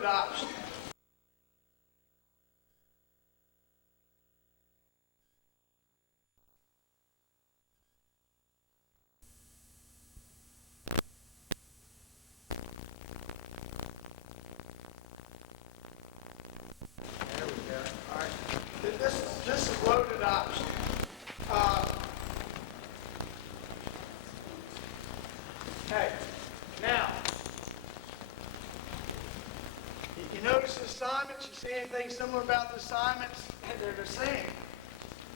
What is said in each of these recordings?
loaded option. There we go. All right. This is loaded option. Hey, now, you notice the assignments? You see anything similar about the assignments? They're the same.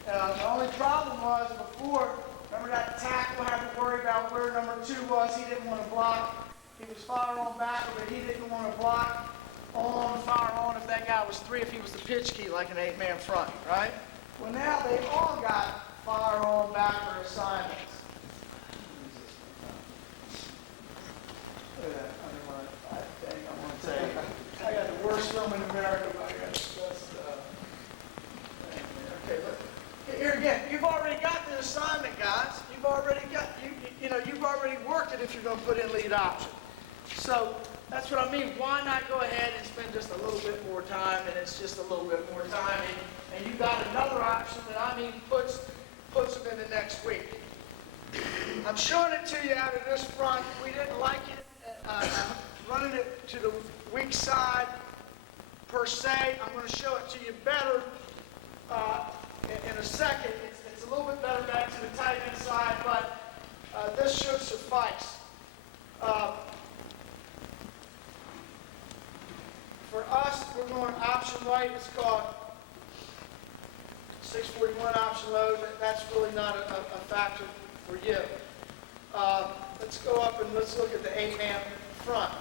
The only problem was before, remember that tackle had to worry about where number 2 was. He didn't want to block. He was fire on backer, but he didn't want to block on, fire on if that guy was 3, if he was the pitch key like an 8-man front, right? Well, now they all got fire on backer assignments. Look at that. I'm going to tell you. I got the worst film in America, but I got the best thing there. Okay, look. Here again, you've already got the assignment, guys. You've already got, you've already worked it if you're going to put in lead option. So that's what I mean. Why not go ahead and spend just a little bit more time, and it's just a little bit more time, and you got another option that puts them in the next week. I'm showing it to you out of this front. We didn't like it. Running it to the weak side per se. I'm going to show it to you better in a second. It's a little bit better back to the tight end side, but this should suffice. For us, we're going option right. It's called 641 option load. That's really not a factor for you. Let's go up and let's look at the 8-man front.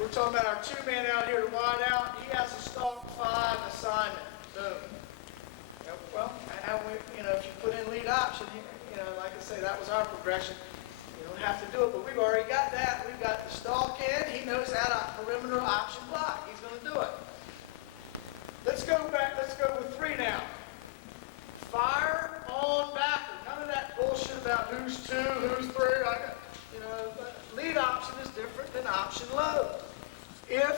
We're talking about our 2-man out here to wide out. He has a stalk 5 assignment. Boom. Well, if you put in lead option, like I say, that was our progression. You don't have to do it, but we've already got that. We've got the stalk in. He knows how to perimeter option block. He's going to do it. Let's go back. Let's go with 3 now. Fire on backer. None of that bullshit about who's 2, who's 3. Lead option is different than option load. If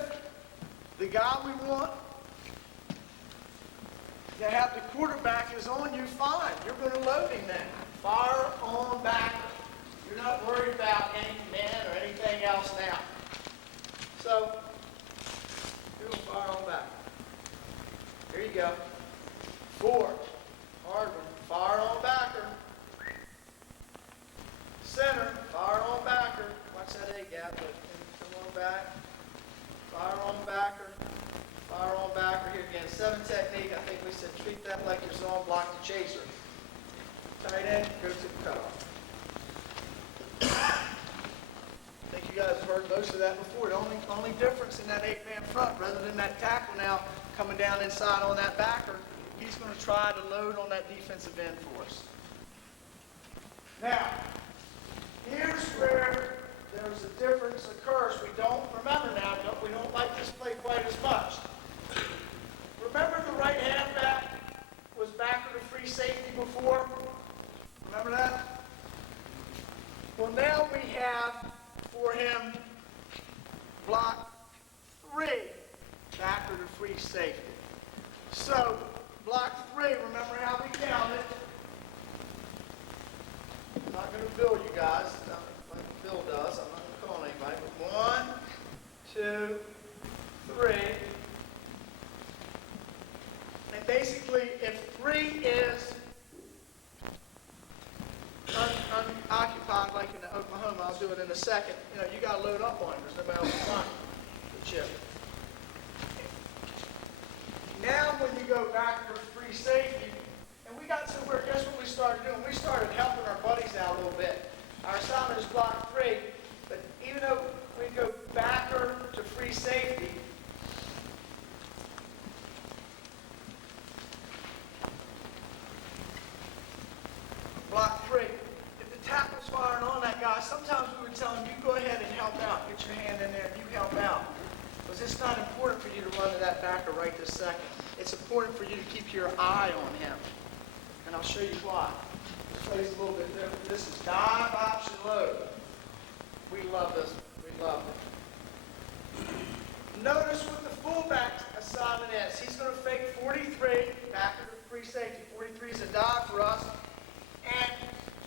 the guy we want to have the quarterback is on you, fine. You're going to load him then. Fire on backer. You're not worried about any men or anything else now. So, do a fire on backer. Here you go. 4. Hard one. Fire on backer. Center. Fire on backer. Watch that A gap, but come on back. Fire on backer. Fire on backer. Here again, 7 technique. I think we said treat that like your zone block the chaser. Tight end, go to the cutoff. I think you guys have heard most of that before. The only difference in that 8-man front, rather than that tackle now coming down inside on that backer, he's going to try to load on that defensive end for us. Now, here's where there's a difference occurs. We don't remember now. We don't like this play quite as much. Remember the right halfback was backer to free safety before? Remember that? Well, now we have for him block 3, backer to free safety. So block 3. Remember how we counted? I'm not going to bill you guys. Like Bill does. I'm not going to call anybody. But 1, 2, 3. And basically, if 3 is unoccupied, like in Oklahoma, I'll do it in a second. You got to load up on it. There's nobody else in front of the chip. Now, when you go back for free safety, and we got somewhere, guess what we started doing? We started helping our buddies out a little bit. Our assignment is block 3, but even though we go backer to free safety, block 3, if the tackle's firing on that guy, sometimes we would tell him, you go ahead and help out. Get your hand in there and you help out. Because it's not important for you to run to that backer right this second. It's important for you to keep your eye on him. And I'll show you why. This plays a little bit different. This is dive option load. We love this. We love it. Notice what the fullback assignment is. He's going to fake 43, back of the free safety. 43 is a dive for us. And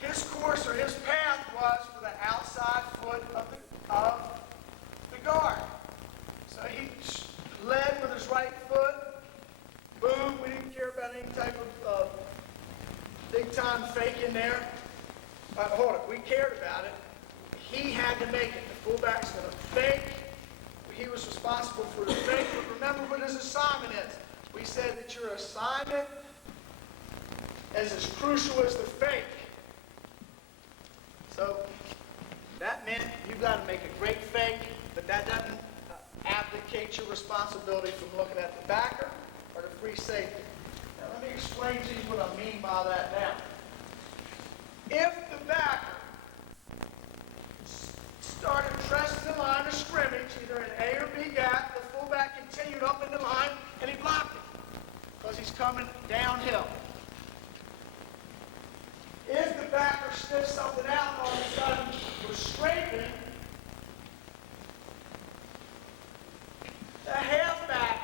his course or his path was for the outside foot of the guard. So he led with his right foot. Boom. We didn't care about any type of big-time fake in there. Hold it. We cared about it. He had to make it. The fullback's going to fake. He was responsible for the fake. But remember what his assignment is. We said that your assignment is as crucial as the fake. So that meant you've got to make a great fake, but that doesn't abdicate your responsibility from looking at the backer or the free safety. Now let me explain to you what I mean by that now. If the backer started pressing the line of scrimmage, either an A or B gap, the fullback continued up in the line and he blocked it because he's coming downhill. If the backer sniffed something out and all of a sudden was scraping, the halfback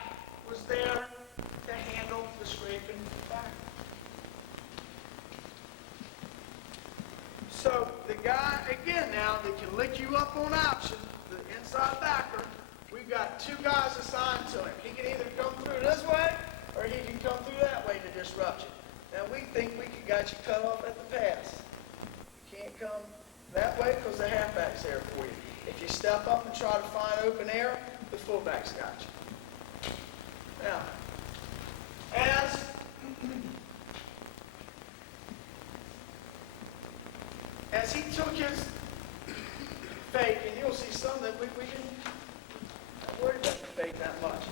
was there to handle the scraping back. So the guy, again now, that can lick you up on option, the inside backer, we've got two guys assigned to him. He can either come through this way or he can come through that way to disrupt you. Now we think we could got you cut off at the pass. You can't come that way because the halfback's there for you. If you step up and try to find open air, the fullback's got you. Now, as he took his fake, and you'll see some that we didn't worry about the fake that much,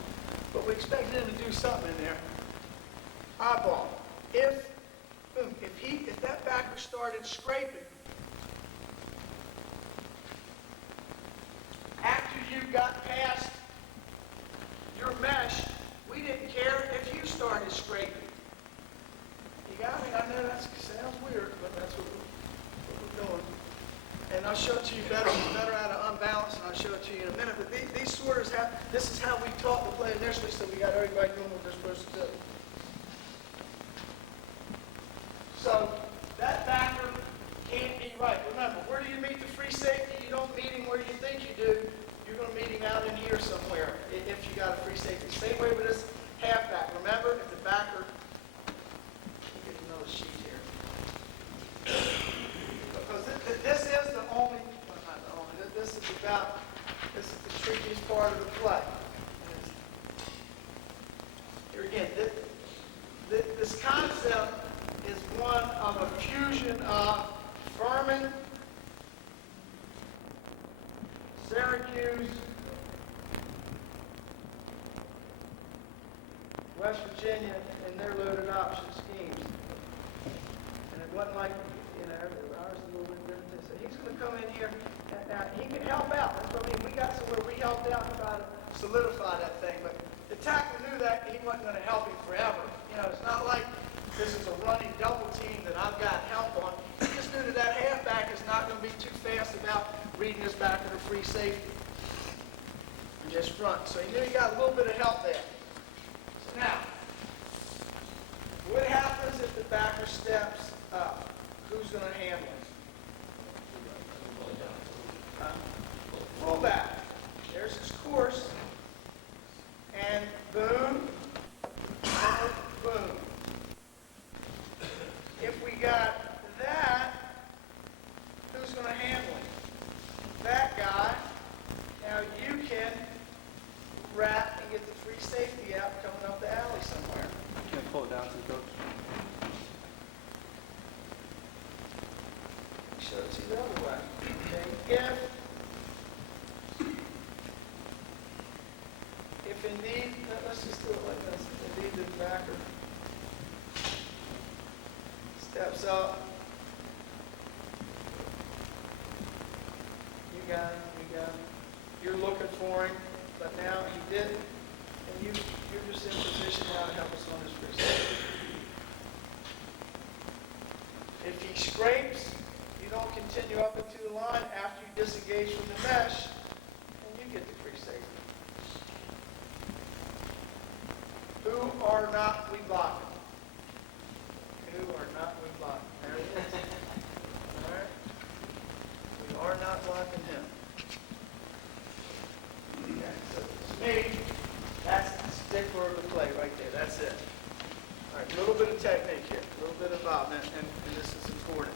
but we expected him to do something in there. Eyeball. If that backer started scraping, after you got past your mesh, we didn't care if you started scraping. You got me? I know that sounds weird, but that's what we're doing. And I'll show it to you better out of unbalance, and I'll show it to you in a minute. But these sorters this is how we taught the play initially, so we got everybody doing what they're supposed to do. So that backer can't be right. Remember, where do you meet the free safety? You don't meet him where you think you do. You're going to meet him out in here somewhere if you got a free safety. Same way with this halfback. Remember, if the backer, let me get another sheet here. Because this is the only, well, not the only, this is the trickiest part of the play. Here again, this concept is one of a fusion of Furman, Syracuse, West Virginia, and their loaded option schemes. And it wasn't like, ours is a little bit different. So he's going to come in here, and he can help out. That's what I mean. We got somewhere we helped out and try to solidify that thing. But the tackle knew that he wasn't going to help him forever. It's not like this is a running double team that I've got help on. He just knew that halfback is not going to be too fast about reading his back of the free safety and just front. So he knew he got a little bit of help there. So now, what happens if the backer steps up? Who's going to handle him? Fullback. There's his course. And boom, boom. If we got that, who's going to handle him? That guy. Now you can wrap and get the free safety out coming up the alley somewhere. You can pull it down to the coach. Show it to you the other way. Okay. If indeed, let's just do it like this. If indeed the backer steps up, you got him. You're looking for him, but now he didn't, and you're just in position now to help us on this free safety. If he scrapes, you don't continue up into the line after you disengage from the mesh, and you get the free safety. Who are not we blocking? Who are not we blocking? There it is. All right. We are not blocking him. Okay, so to me, that's the stickler of the play right there. That's it. All right, a little bit of technique here, a little bit of involvement, and this is important.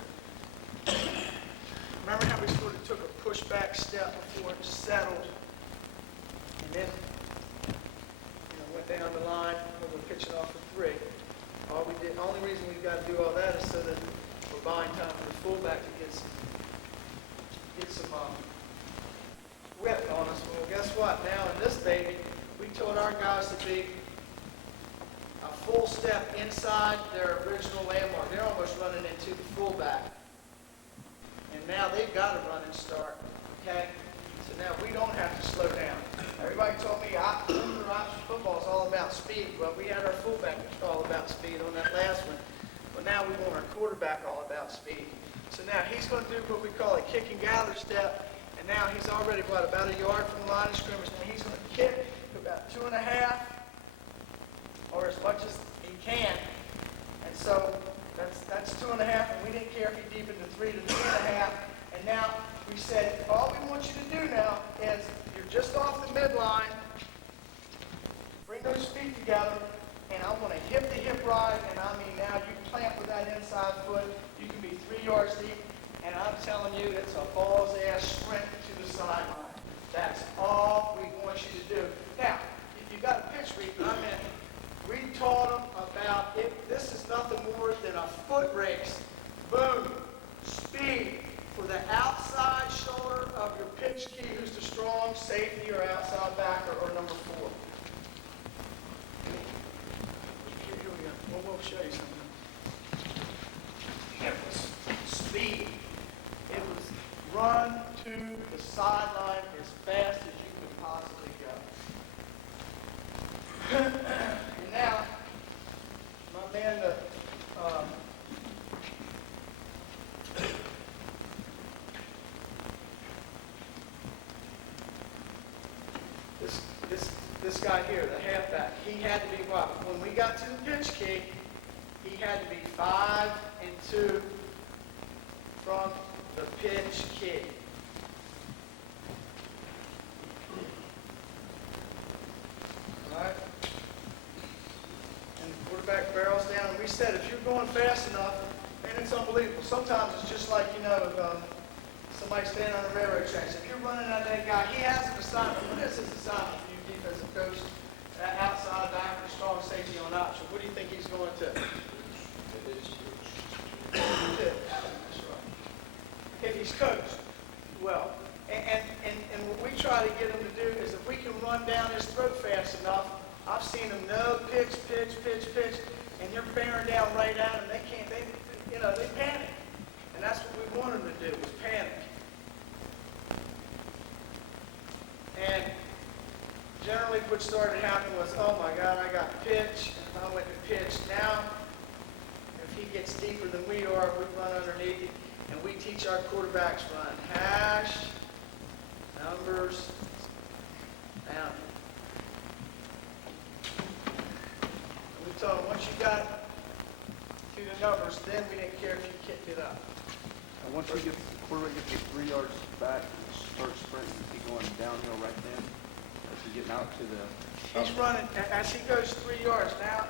Remember how we sort of took a pushback step before it settled, and then went down the line when we're pitching off for 3. Only reason we've got to do all that is so that we're buying time for the fullback to get some whip on us. Well, guess what? Now in this baby, we told our guys to be a full step inside their original landmark. They're almost running into the fullback. And now they've got to run and start, okay? So now we don't have to slow down. Everybody told me option football is all about speed. Well, we had our fullback all about speed on that last one. But now we want our quarterback all about speed. So now he's going to do what we call a kick and gather step. And now he's already, about a yard from the line of scrimmage. Now he's going to kick about 2.5 or as much as he can. And so that's 2.5, and we didn't care if he deepened to 3 to 3.5. And now we said, all we want you to do now is you're just off the midline, bring those feet together, and I want a hip-to-hip ride, and I mean now you plant with that inside foot, you can be 3 yards deep, and I'm telling you, it's a balls-ass sprint to the sideline. That's all we want you to do. Now, if you got a pitch read, we taught them about it. This is nothing more than a foot race. Boom. Speed for the outside shoulder of your pitch key, who's the strong safety or outside backer or number 4. Here we go. We'll show you something. It was speed. It was run to the sideline as fast as you could possibly go. And now, my man, this guy here, the halfback, he had to be what? When we got to the pitch key, he had to be 5 and 2 from the pitch key. All right? And the quarterback barrels down, and we said if you're going fast enough, and it's unbelievable. Sometimes it's just like, somebody standing on the railroad tracks. If you're running at that guy, he has an assignment. What is his assignment for you, defensive coach? Outside backer, strong safety on option. What do you think he's going to? That's right. If he's coached well. And what we try to get him to do is if we can run down his throat fast enough, I've seen him no pitch, and you're bearing down right at him. They can't, they panic. And that's what we want them to do, is panic. And generally what started happening was, oh my God, I got pitch, and I went to pitch. Now, if he gets deeper than we are, we run underneath him, and we teach our quarterbacks run hash, numbers, down. And we told them, once you got to the numbers, then we didn't care if you kicked it up. And once the quarterback gets to 3 yards back and starts sprinting, is he going downhill right then? Or is he getting out to the... He's running, as he goes 3 yards, now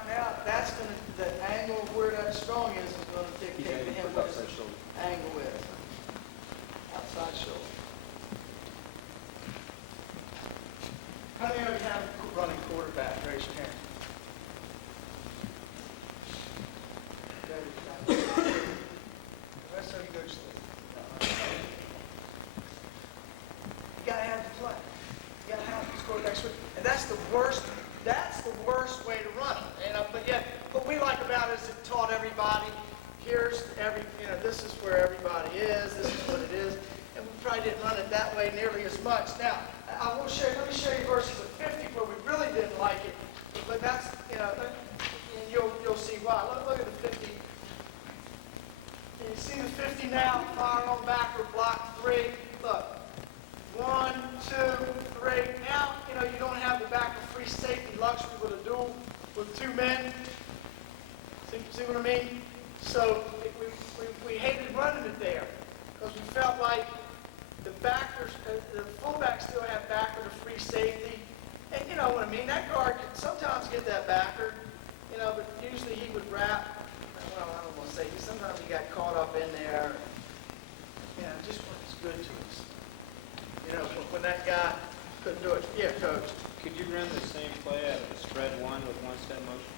that's going to, the angle of where that strong is going to dictate to him what his angle is. Outside shoulder. How many of you have a running quarterback? Raise your hand. That's how he goes through. You got to have the play. You got to have these quarterbacks. And that's the worst way to run it. But what we like about it is it taught everybody, this is where everybody is, this is what it is. And we probably didn't run it that way nearly as much. Now, let me show you verses of 50 where we really didn't like it. But that's, you'll see why. Look at the 50. Can you see the 50 now? Fire on backward, block 3. Look. 1, 2, 3. Now, you don't have the back of free safety luxury with a dual with two men. See what I mean? So we hated running it there because we felt like the backers, the fullbacks still have backer to free safety. And you know what I mean? That guard could sometimes get that backer, you know, but usually he would wrap. Well, I don't want to say, sometimes he got caught up in there. You know, just wasn't as good to us. You know, when that guy couldn't do it. Yeah, coach. Could you run the same play out of a spread one with one-step motion?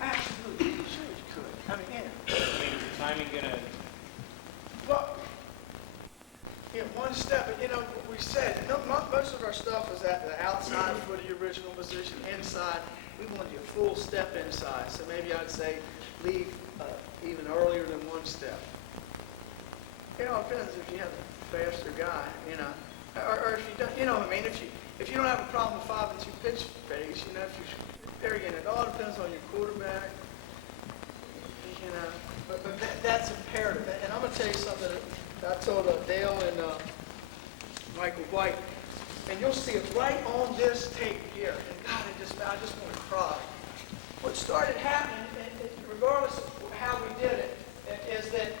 Absolutely, sure you could. I mean, yeah. I mean, is the timing gonna? Well, yeah, one step, but you know, we said, no, most of our stuff was at the outside for the original position, inside. We wanted you a full step inside, so maybe I'd say leave even earlier than one step. It all depends if you have a faster guy, you know, or if you don't, you know what I mean, if you don't have a problem with 5 and 2 pitch phase, you know, if you're arrogant, it all depends on your quarterback, you know, but that's imperative. And I'm going to tell you something that I told Dale and Michael White, and you'll see it right on this tape here. And God, I just want to cry. What started happening, regardless of how we did it, is that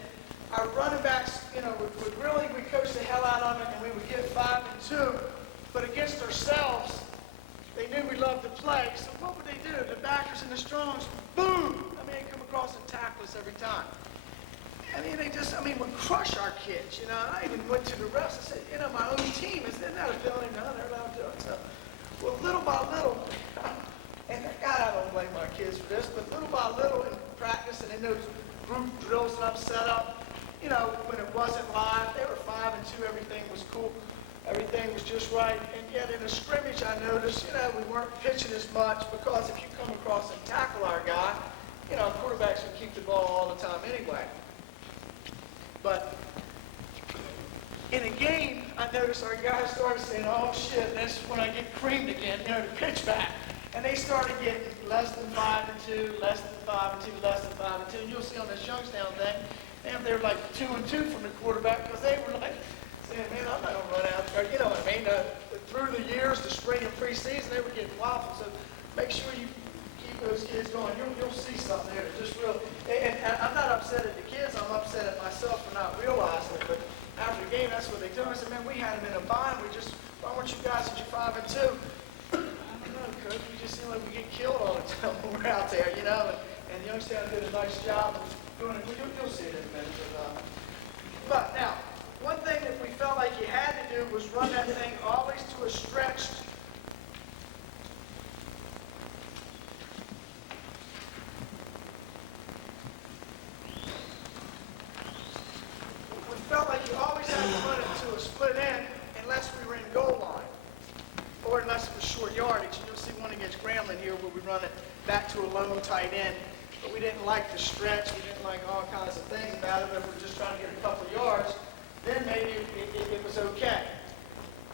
our running backs, you know, we coached the hell out of it, and we would get 5 and 2, but against ourselves, they knew we loved to play. So what would they do? The backers and the strongs, boom! I mean, they come across and tackle us every time. I mean, would crush our kids, you know. I even went to the refs and said, you know, my own team is, they're not a penalty, no, they're allowed to do it. So, well, little by little, and God, I don't blame my kids for this, but little by little in practice and in those group drills that I've set up, you know, when it wasn't live, they were 5 and 2, everything was cool, everything was just right. And yet in a scrimmage, I noticed, you know, we weren't pitching as much because if you come across and tackle our guy, you know, quarterbacks would keep the ball all the time anyway. But in a game, I noticed our guys started saying, oh shit, that's when I get creamed again, you know, the pitch back. And they started getting less than 5 and 2, less than 5 and 2, less than 5 and 2. And you'll see on this Youngstown thing, they were like 2 and 2 from the quarterback because they were like saying, man, I'm not going to run out there. You know what I mean? Through the years, the spring and preseason, they were getting waffles. So make sure you keep those kids going. You'll see something there that just real. And I'm not upset at the kids. I'm upset at myself for not realizing it. But after the game, that's what they told me. I said, man, we had them in a bind. Why weren't you guys at your 5 and 2? I don't know, Coach. We just seem like we get killed all the time when we're out there, you know. And Youngstown did a nice job of doing it. You'll see it in a minute. But now, one thing that we felt like you had to do was run that thing always to a stretched. We felt like you always had to run it to a split end unless we were in goal line or unless it was short yardage. And you'll see one against Grambling here where we run it back to a lone tight end. But we didn't like the stretch. We didn't like all kinds of things about it. If we're just trying to get a couple of yards, then maybe it was okay.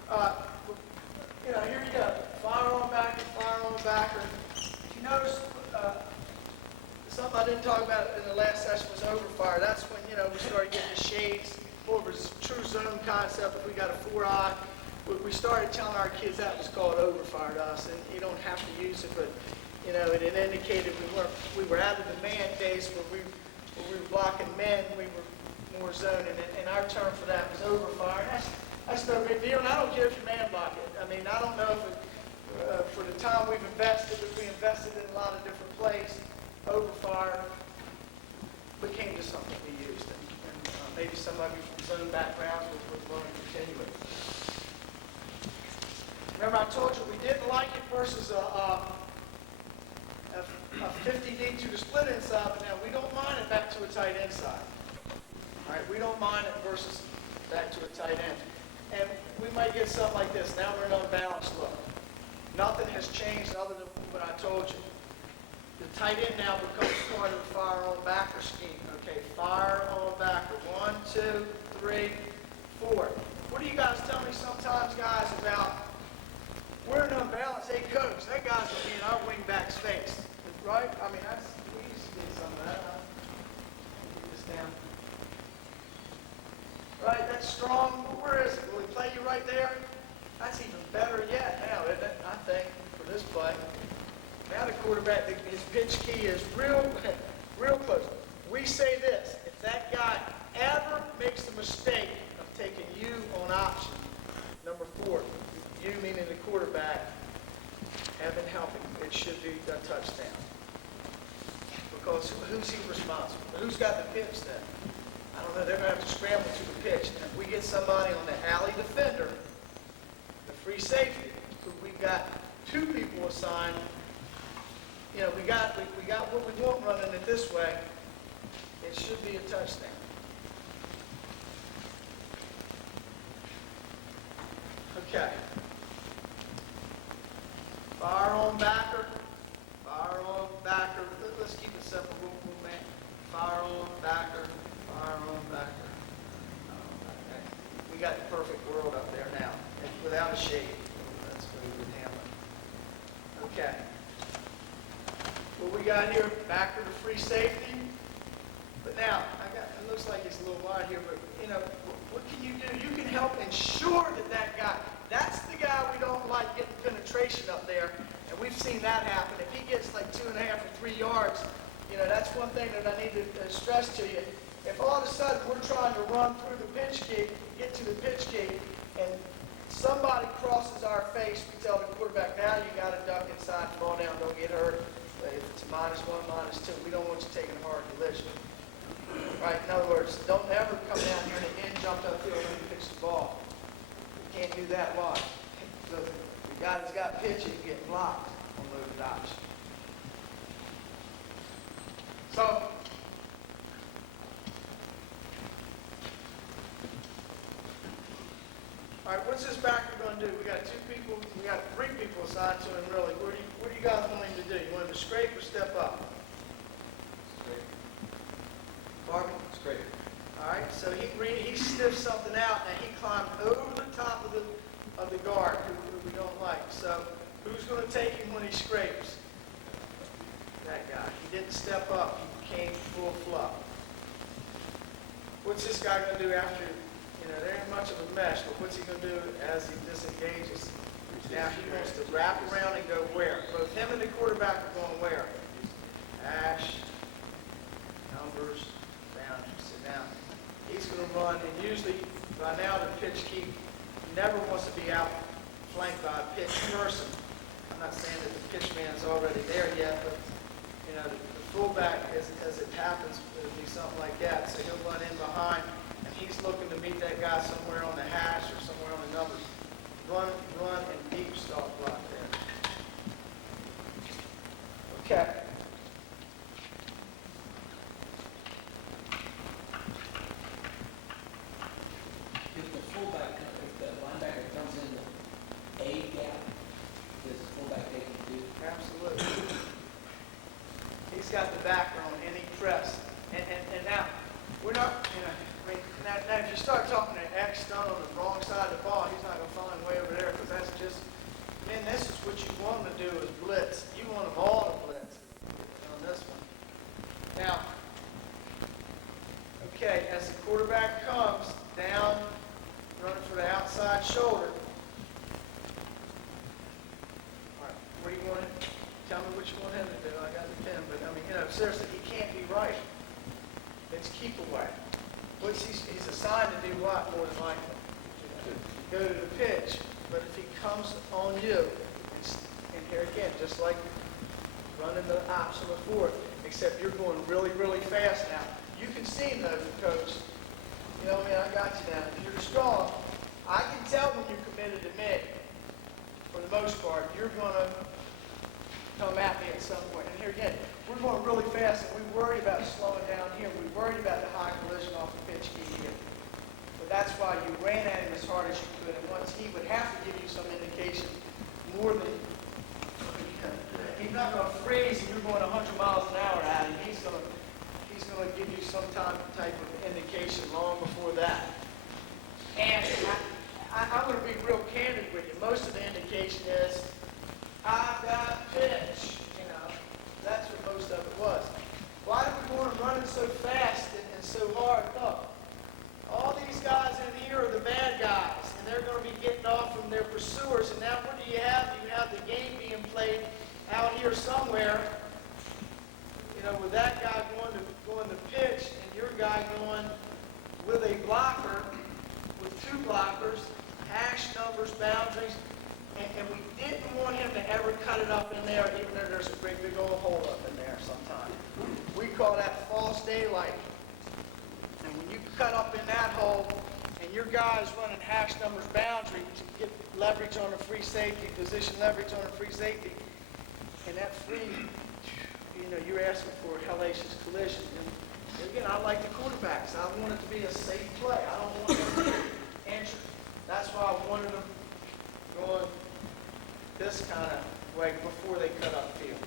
You know, here you go. Fire on backer, fire on backer. If you notice, something I didn't talk about in the last session was overfire. That's when, you know, we started getting the shades, more of a true zone concept. If we got a 4-eye, we started telling our kids that was called overfire to us. And you don't have to use it, but, you know, it indicated we were out of the man days where we were blocking men. We were more zoning, and our term for that was overfire. And that's no big deal, and I don't care if you man block it. I mean, I don't know if for the time we've invested, if we invested in a lot of different plays, overfire became just something we used, and maybe some of you from zone backgrounds would want to continue it. Remember, I told you we didn't like it versus a 50 deep to the split inside, but now we don't mind it back to a tight end side. All right, we don't mind it versus back to a tight end. And we might get something like this. Now we're in an unbalanced look. Nothing has changed other than what I told you. The tight end now becomes part of the fire on backer scheme. Okay, fire on backer. 1, 2, 3, 4. What do you guys tell me sometimes, guys, about we're in unbalance? Hey, coach, that guy's going to be in our wing back's face. Right? I mean, we used to get some of that. Get this down. Right, that's strong. Where is it? Will he play you right there? That's even better yet now, isn't it? I think, for this play. Now the quarterback, his pitch key is real close. We say this, if that guy ever makes the mistake of taking you on option, number 4, you meaning the quarterback, heaven help him, it should be a touchdown. Because who's he responsible for? Who's got the pitch then? I don't know, they're going to have to scramble to the pitch. And if we get somebody on the alley defender, the free safety, who we've got 2 people assigned, you know, we got what we want running it this way, it should be a touchdown. Okay. Fire on backer. Fire on backer. Let's keep it simple, man. Fire on backer. Fire on backer. Okay. We got the perfect world up there now, without a shade. That's what we would handle it. Okay. What we got here, backer to free safety. But now, it looks like it's a little wide here, but you know, what can you do? You can help ensure that guy, that's the guy we don't like getting penetration up there, and we've seen that happen. If he gets like 2.5 or 3 yards, you know, that's one thing that I need to stress to you. If all of a sudden we're trying to run through the pitch gate, get to the pitch gate, and somebody crosses our face, we tell the quarterback, now you got to duck inside, fall down, don't get hurt. If it's -1, -2, we don't want you taking a hard collision. Right? In other words, don't ever come down here and again jump upfield when you pitch the ball. You can't do that. Why? So the guy that's got pitch, he can get blocked on loaded option. So, all right, what's this backer going to do? We got 2 people, we got 3 people assigned to him really. What do you guys want him to do? You want him to scrape or step up? Scrape. Barbie? Scrape. All right, so he sniffs something out and he climbed over the top of the guard who we don't like. So who's going to take him when he scrapes? That guy. He didn't step up. He came full fluff. What's this guy going to do after? You know, there ain't much of a mesh, but what's he going to do as he disengages? Now he wants to wrap around and go where? Both him and the quarterback are going where? Ash, numbers, down, sit down. He's going to run, and usually by now the pitch key never wants to be out flanked by a pitch person. I'm not saying that the pitch man's already there yet, but you know, the fullback, as it happens, it'll be something like that. So he'll run in behind, and he's looking to meet that guy somewhere on the hash or somewhere on the numbers. Run, and deep stop block there. Okay. If the fullback, if the linebacker comes in the A gap, does the fullback take him too? Absolutely. He's got the backer on any press. And now, we're not, you know, I mean, now if you start talking to X done on the wrong side of the ball, he's not going to find way over there because that's just, man, this is what you want him to do is blitz. You want them all to blitz on this one. Now, okay, as the quarterback comes down, running for the outside shoulder. All right, what do you want him? Tell me what you want him to do. I got the pen, but I mean, you know, seriously, he can't be right. It's keep away. He's assigned to do what more than likely? Go to the pitch. But if he comes on you, and here again, just like running the option before, except you're going really, really fast now. You can see him though, coach. You know, man, I got you now. If you're strong, I can tell when you're committed to me. For the most part, you're going to come at me at some point. And here again, we're going really fast, and we worry about slowing down here. We worried about the high collision off the pitch key here. But that's why you ran at him as hard as you could. And once he would have to give you some indication more than, he's not going to freeze and you're going 100 miles an hour at him. He's going to give you some type of indication long before that. And I'm going to be real candid with you. Most of the indication is, I've got pitch. You know, that's what most of it was. Why do we want him running so fast and so hard? Look, all these guys in here are the bad guys, and they're going to be getting off from their pursuers. And now what do? You have the game being played out here somewhere. a blocker with two blockers, hash numbers, boundaries, and we didn't want him to ever cut it up in there, even though there's a big old hole up in there sometimes. We call that false daylight. And when you cut up in that hole, and your guy's running hash numbers, boundary to get leverage on a free safety, position leverage on a free safety, and that free, you're asking for a hellacious collision. And again, I like the quarterbacks. I want it to be a safe play. I don't want them to get injured. That's why I wanted them going this kind of way before they cut up field.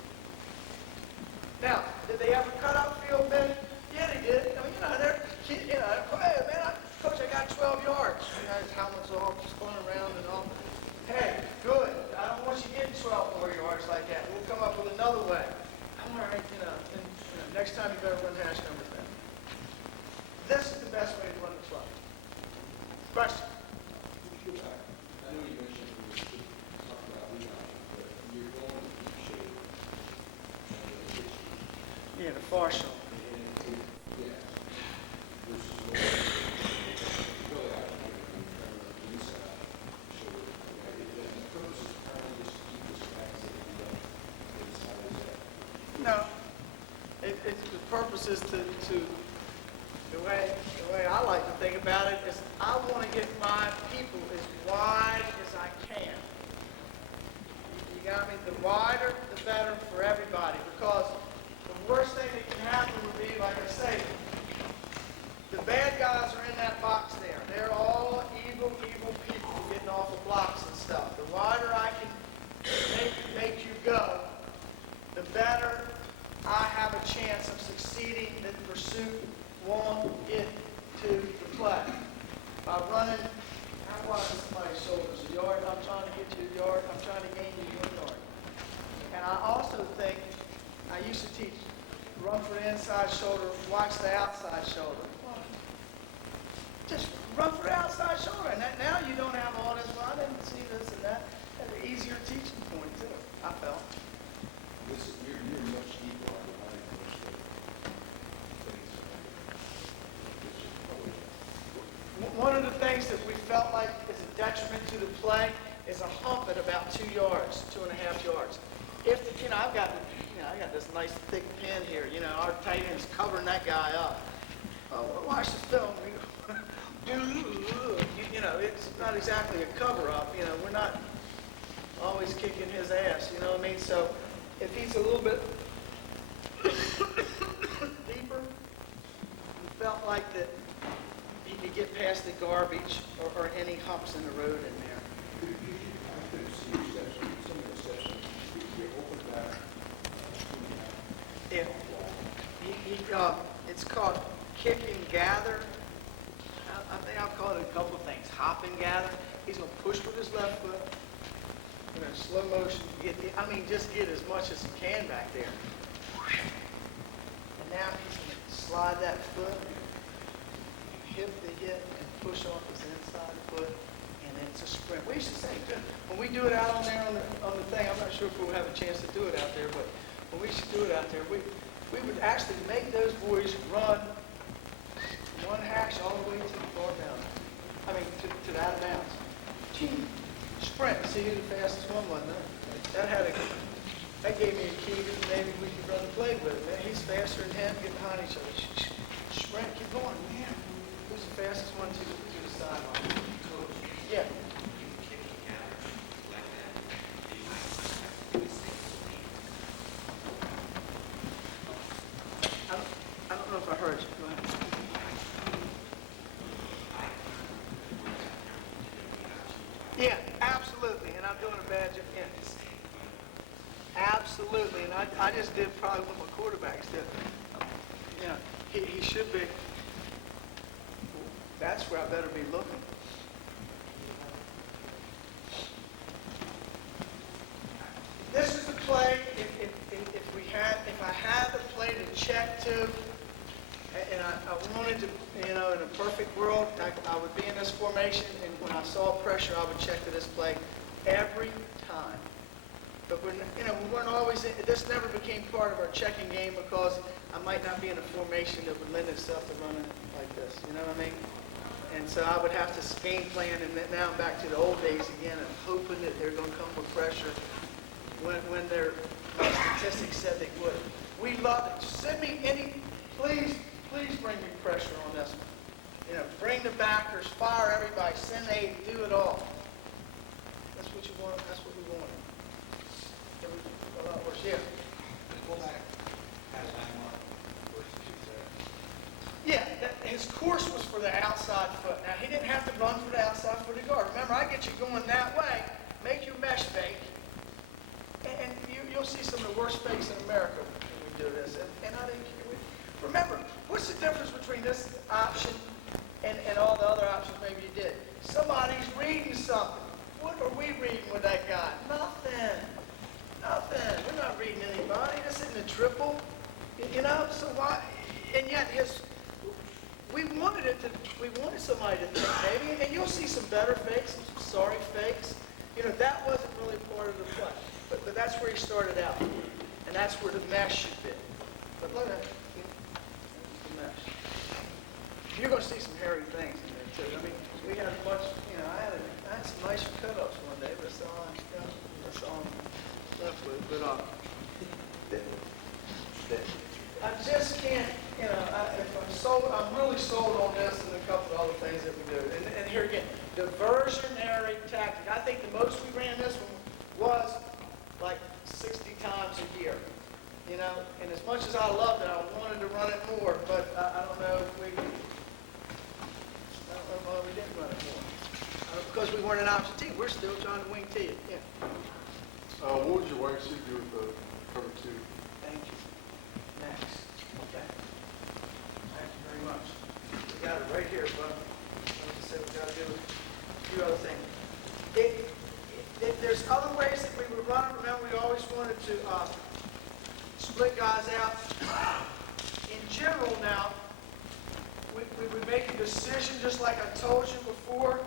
Now, did they ever cut up field, Ben? Yeah, they did. I mean, they're, hey, man, Coach, I got 12 yards. His helmet's off, spun around and all. Hey, good. I don't want you getting 12 more yards like that. We'll come up with another way. All right, and next time you better run hash numbers then. This is the best way to run the play. Question? I know you mentioned we were talking about rebounding, but you're going to deep shape and the pitch. Yeah, the far shoulder. Yeah. Versus lower. Really out of here, you turn on the inside shoulder. The purpose is primarily just to keep this back so that you don't get as high as that. No. The purpose is to the way I like to think about it is I want to get my people as wide as I can. You got me? The wider, the better for everybody, because the worst thing that can happen would be, like I say, the bad guys are in that box there. They're all evil people getting off of blocks and stuff. The wider I can make you go, the better I have a chance of succeeding in pursuit won't get to the play. By running, I'm watching somebody's shoulders. A yard, I'm trying to get you a yard. I'm trying to gain you 1 yard. And I also think, I used to teach, run for the inside shoulder, watch the outside shoulder. Just run for the outside shoulder. And now you don't have all this, well, I didn't see this and that. That's an easier teaching point, too, I felt. Listen, you're much deeper on the line than most of the things. One of the things that we felt like is a detriment to the play is a hump at about 2 yards, 2.5 yards. If the, I've got this nice thick pin here. Our tight end's covering that guy up. Watch the film. It's not exactly a cover up. We're not always kicking his ass. You know what I mean? So if he's a little bit deeper, we felt like that you could get past the garbage or any humps in the road in there. I could see exceptions, some of the exceptions. You open back, Yeah. It's called kick and gather. I think I'll call it a couple of things. Hop and gather. He's going to push with his left foot. Slow motion. Just get as much as he can back there. And now he's going to slide that foot, hip to hip, and push off his inside foot. And then it's a sprint. We used to say, when we do it out on there on the thing, I'm not sure if we'll have a chance to do it out there, but when we used to do it out there, we would actually make those boys run one hash all the way to the far boundary. To the out of bounds. Sprint, see who the fastest one was. That gave me a key that maybe we could run the play with. Man, he's faster than him, get behind each other. Sprint, keep going, man. Who's the fastest one to the sideline? Yeah. I don't know if I heard you. Go ahead. Yeah, absolutely, and I'm doing a bad job. Yeah. Absolutely, and I just did probably what my quarterbacks did. He should be. That's where I better be looking. This is the play. If I had the play to check to, and I wanted to, in a perfect world, I would be in this formation, and when I saw pressure, I would check to this play every time. but we're, you know, we weren't always, this never became part of our checking game because I might not be in a formation that would lend itself to running like this, you know what I mean? And so I would have to game plan, and then now I'm back to the old days again, and hoping that they're gonna come with pressure when their statistics said they would. We love it. Send me any, please bring me pressure on this one. You know, bring the backers, fire everybody, send aid, do it all. That's what you want, that's what we want. It was a lot worse, yeah. The fullback has landmark versus shoots there. Yeah, his course was for the outside foot. Now, he didn't have to run for the outside foot of the guard. Remember, I get you going that way, make your mesh fake, and you'll see some of the worst fakes in America when we do this. And I didn't care. Remember, what's the difference between this option and all the other options maybe you did? Somebody's reading something. What are we reading with that guy? Nothing. We're not reading anybody. This isn't a triple. You know, so why? And yet we wanted somebody to think maybe, and you'll see some better fakes, some sorry fakes. You know, that wasn't really part of the play. But that's where he started out. And that's where the mesh should be. But look at that. The mesh. You're going to see some hairy things in there too. I mean, we had a bunch, you know, I had some nice cut-ups one day, but I saw them left with. But I just can't, you know, I'm really sold on this and a couple of other things that we do. And here again, diversionary tactic. I think the most we ran this one was like 60 times a year. You know, and as much as I loved it, I wanted to run it more, but I don't know if we didn't run it more. Because we weren't an option team. We're still trying to wing tee it. Yeah. What would your wide receiver do with the cover two? Thank you. Next. Okay. Thank you very much. We got it right here, bud. Like I said, we got to do a few other things. There's other ways that we would run it. Remember, we always wanted to split guys out. In general now, we would make a decision just like I told you before.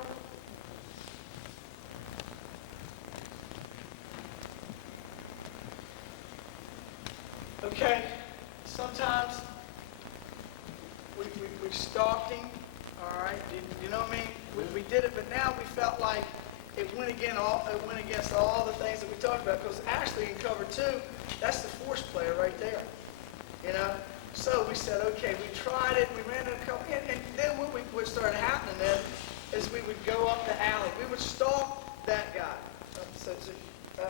Okay, sometimes we stalked him, all right, you know what I mean? We did it, but now we felt like it went against all the things that we talked about, because actually in cover two, that's the force player right there, you know? So we said, okay, we tried it, we ran it a couple, and then what started happening then is we would go up the alley. We would stalk that guy.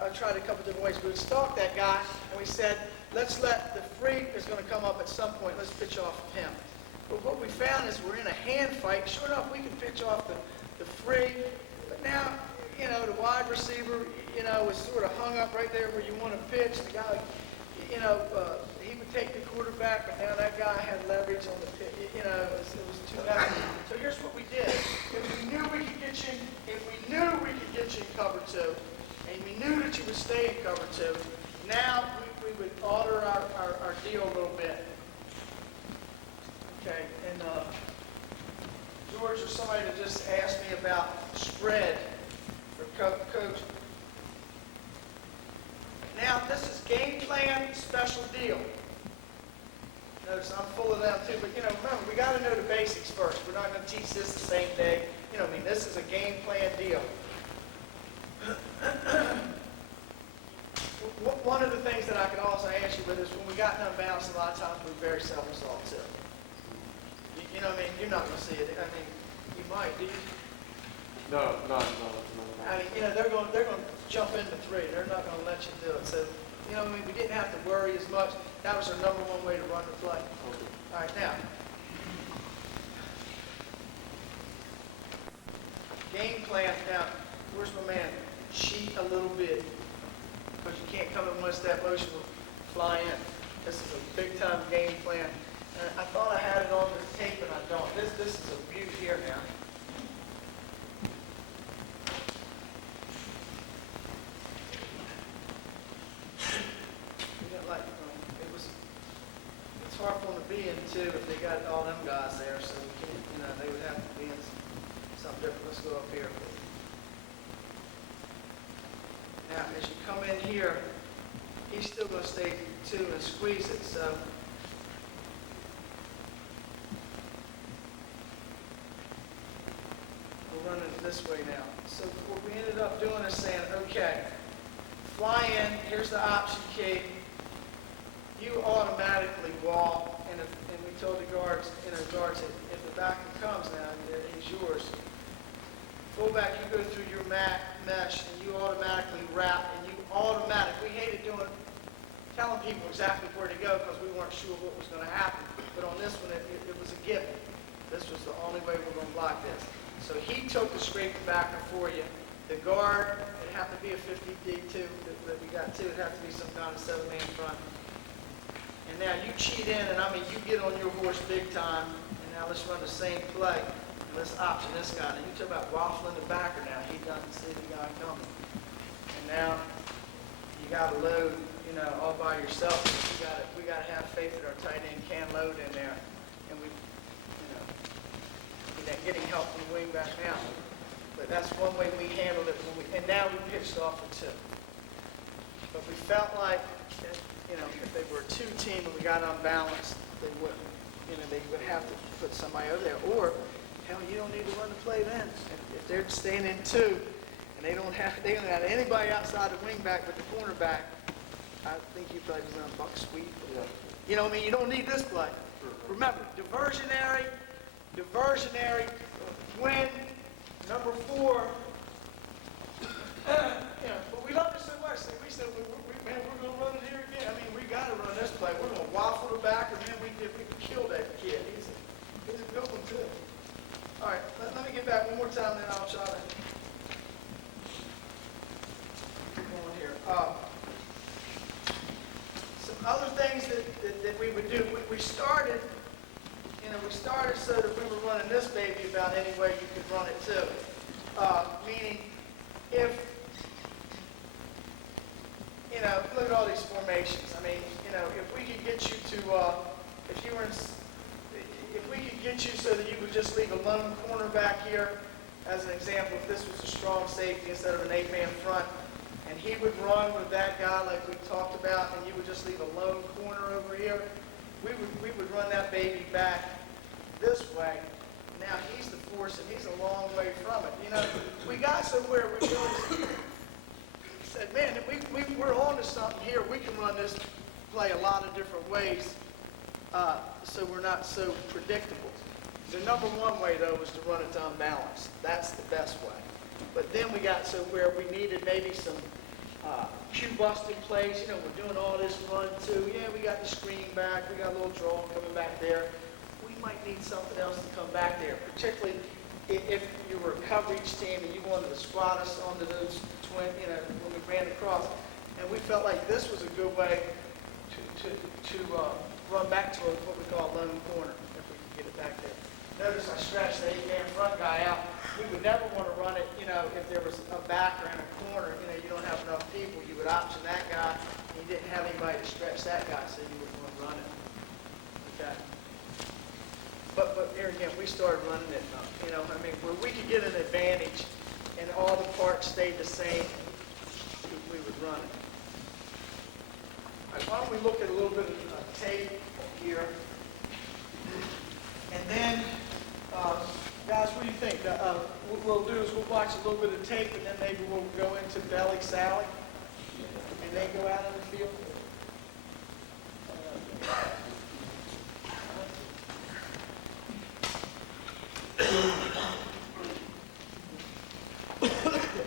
I tried a couple different ways. We would stalk that guy, and we said, let's let the free is going to come up at some point. Let's pitch off of him. But what we found is we're in a hand fight. Sure enough, we can pitch off the free, but now, you know, the wide receiver, you know, was sort of hung up right there where you want to pitch. The guy, you know, he would take the quarterback, but now that guy had leverage on the pitch. You know, it was too bad. So here's what we did. If we knew we could get you in cover two, and we knew that you would stay in cover two, now we would alter our deal a little bit. Okay, and George or somebody that just asked me about spread for coach. Now, this is game plan, special deal. Notice I'm full of them too, but you know, remember, we got to know the basics first. We're not going to teach this the same day. You know, I mean, this is a game plan deal. One of the things that I could also answer you with is when we got unbalanced, a lot of times we're very self-resolved too. You know what I mean? You're not going to see it. I mean, you might, do you? No. I mean, you know, they're going to jump into three. They're not going to let you do it. So, you know, I mean, we didn't have to worry as much. That was our number one way to run the play. Okay. All right, now, game plan. Now, where's my man? Cheat a little bit, because you can't come in one step motion will fly in. This is a big time game plan. I thought I had it on the tape, and I don't. This is a beaut here now. We got like it's hard for them to be in too if they got all them guys there. So we can't, you know, they would have to be in something different. Let's go up here. Now, as you come in here, he's still going to stay 2 and squeeze it, so. We're running it this way now. So what we ended up doing is saying, okay, fly in, here's the option key. You automatically wall, and we told the guards, guards, if the backer comes now, he's yours. Fullback, you go through your mesh, and you automatically wrap, and we hated telling people exactly where to go because we weren't sure what was going to happen. But on this one, it was a given. This was the only way we were going to block this. So he took the scraper backer for you. The guard, it happened to be a 50D2 that we got too. It had to be some kind of 7-man front. And now you cheat in, and I mean, you get on your horse big time, and now let's run the same play. And let's option this guy. Now you talk about waffling the backer now. He doesn't see the guy coming. And now you got to load, all by yourself. We got to have faith that our tight end can load in there. And getting help from the wing back now. But that's one way we handled it. And now we pitched off for 2. But we felt like, if they were a 2 team and we got unbalanced, they wouldn't. They would have to put somebody over there. Or, hell, you don't need to run the play then. If they're staying in 2 and they don't have anybody outside the wing back but the cornerback, I think you probably run buck sweep. You know what I mean? You don't need this play. Remember, diversionary, when number 4, but we loved it so much that we said, man, we're going to run it here again. I mean, we got to run this play. We're going to waffle the back, and then we killed that kid. He's a good one, too. All right, let me get back one more time, then I'll try to keep going here. Some other things that we would do. We started so that we were running this baby about any way you could run it too. Meaning, if look at all these formations. I mean, if we could get you to, if we could get you so that you would just leave a lone corner back here, as an example, if this was a strong safety instead of an 8-man front, and he would run with that guy like we talked about, and you would just leave a lone corner over here, we would run that baby back this way. Now he's the force, and he's a long way from it. We got somewhere we really said, man, we're on to something here. We can run this play a lot of different ways, so we're not so predictable. The number 1 way, though, was to run it to unbalanced. That's the best way. But then we got so where we needed maybe some cue-busting plays. We're doing all this run, too. Yeah, we got the screen back. We got a little draw coming back there. We might need something else to come back there, particularly if you were a coverage team and you wanted to squat us onto those when we ran across. And we felt like this was a good way to run back to what we call a lone corner, if we could get it back there. Notice I stretched the 8-man front guy out. We would never want to run it, if there was a backer in a corner, you don't have enough people, you would option that guy, and you didn't have anybody to stretch that guy, so you wouldn't want to run it. Okay. But here again, we started running it, where we could get an advantage and all the parts stayed the same, we would run it. All right, why don't we look at a little bit of tape here. And then, guys, what do you think? What we'll do is we'll watch a little bit of tape, and then maybe we'll go into Belly Sally, and then go out in the field.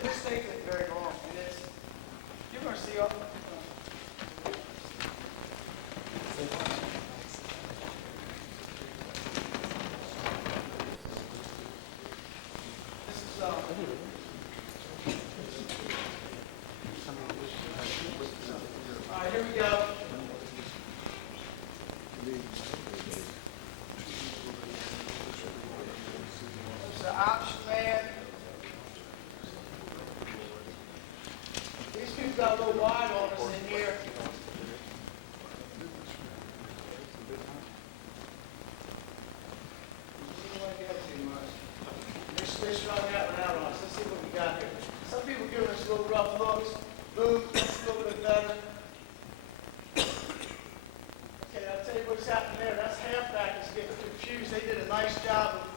This tape isn't very long, and you're going to see all. All right, here we go. There's the option man. These people got a little wide on us in here. They're strung out and out on us. Let's see what we got here. Some people giving us little rough looks. Boom. they did a nice job of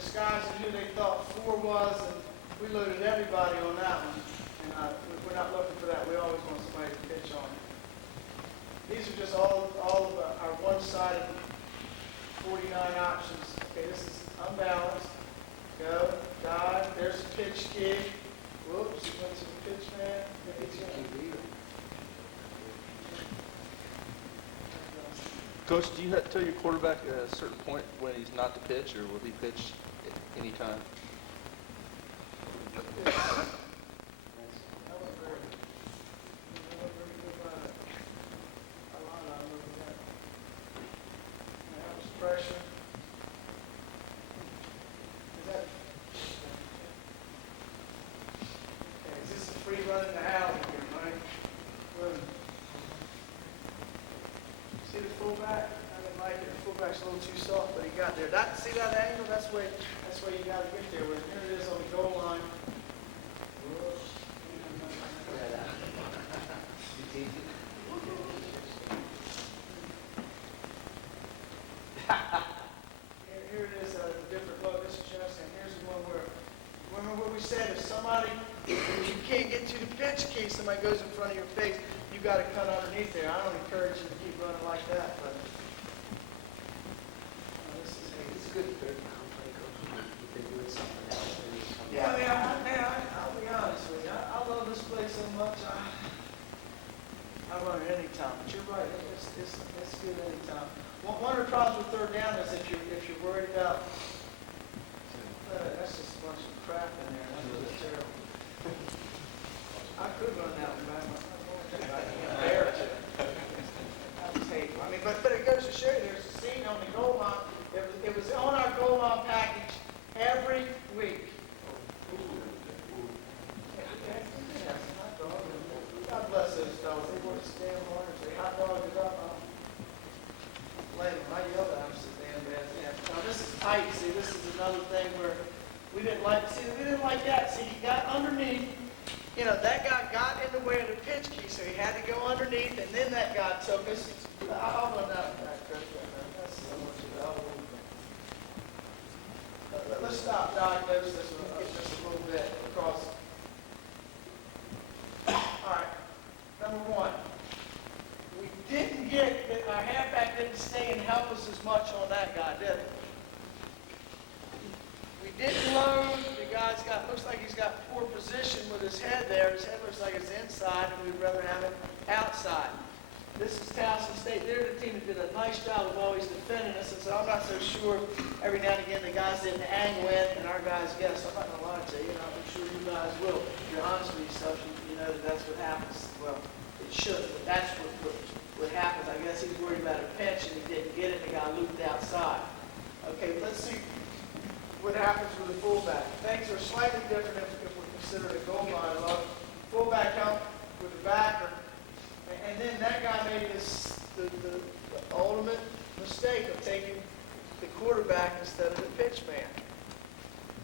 disguising who they thought 4 was, and we loaded everybody on that one. And we're not looking for that. We always want somebody to pitch on it. These are just all of our one-sided 49 options. Okay, this is unbalanced. Go, dive. There's a pitch key. Whoops, he went to the pitch man. Coach, do you have to tell your quarterback at a certain point when he's not to pitch, or will he pitch at any time? Pressure. Is that? Okay, is this a free run in the alley here, right? Run. See the fullback? I didn't like it. The fullback's a little too soft, but he got there. See that angle? That's where you got to get there. Where here it is on the goal line. Here it is, a different look. This is just, and here's the one where, remember what we said, if you can't get to the pitch key, somebody goes in front of your face, you got to cut underneath there. I don't encourage you to keep running like that, but this is It's good third down play, coach. You've been doing something else. and it's coming yeah, out. I'll be honest with you. I love this place so much. I run it anytime, but you're right. It's good anytime. One of the problems with third down is if you're worried about that's just a bunch of crap in there. That's just terrible. I could run that one, but I'm not going to. I can't bear to. I just hate it. I mean, but it goes to show you there's a scene on the goal line. It was on our goal line package every week. God bless those fellas. They work so damn hard. If they hot dog it up, blame them. I yelled at them so damn bad. Yeah. Now this is tight. See, this is another thing where we didn't like that. See, he got underneath. You know, that guy got in the way of the pitch key, so he had to go underneath, and then that guy took us. I'll run that back. That's so much of it. Let's stop diagnose this one just a little bit across. All right. Number one, we didn't get that our halfback didn't stay and help us as much on that guy, did it? We didn't load. The guy's looks like he's got poor position with his head there. His head looks like it's inside, and we'd rather have it outside. This is Towson State. They're the team that did a nice job of always defending us, and so I'm not so sure every now and again the guys didn't angle in, and our guys guessed. I'm not going to lie to you, and I'm sure you guys will. If you're honest with yourself, you know that that's what happens. Well, it should, but that's what happens. I guess he was worried about a pinch, and he didn't get it, and the guy looped outside. Okay, let's see what happens with the fullback. Things are slightly different if we consider a goal line. Well, fullback out with the backer. And then that guy made the ultimate mistake of taking the quarterback instead of the pitch man.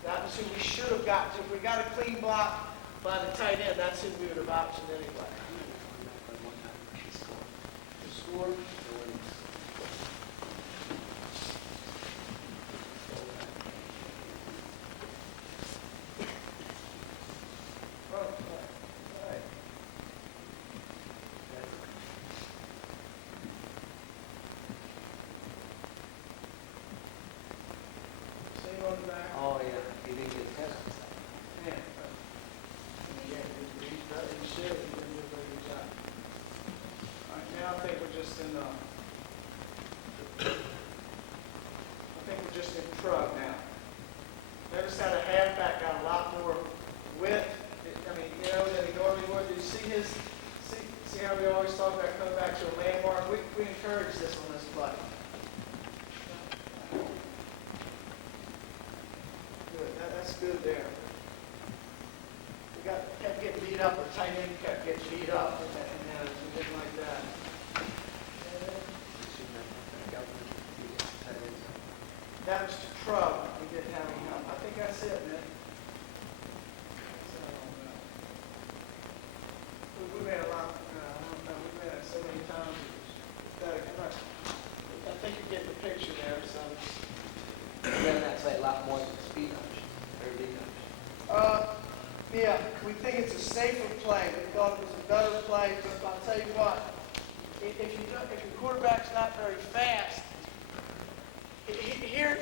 That was who we should have got to. If we got a clean block by the tight end, that's who we would have optioned anyway. Scored. Oh, yeah, he didn't get tested. Now I think we're just in trug now. Notice how the halfback got a lot more width. I mean, you know, than he normally would. You see how we always talk about coming back to a landmark? We encourage this on this play. Good. That's good there. We kept getting beat up, or tight end kept getting beat up, and we didn't like that. That was to Trug. We didn't have any help. I think that's it, man. We made a lot. I don't know. We made it so many times. I think you get the picture there. So we think it's a safer play. We thought it was a better play, but I'll tell you what, if your quarterback's not very fast, here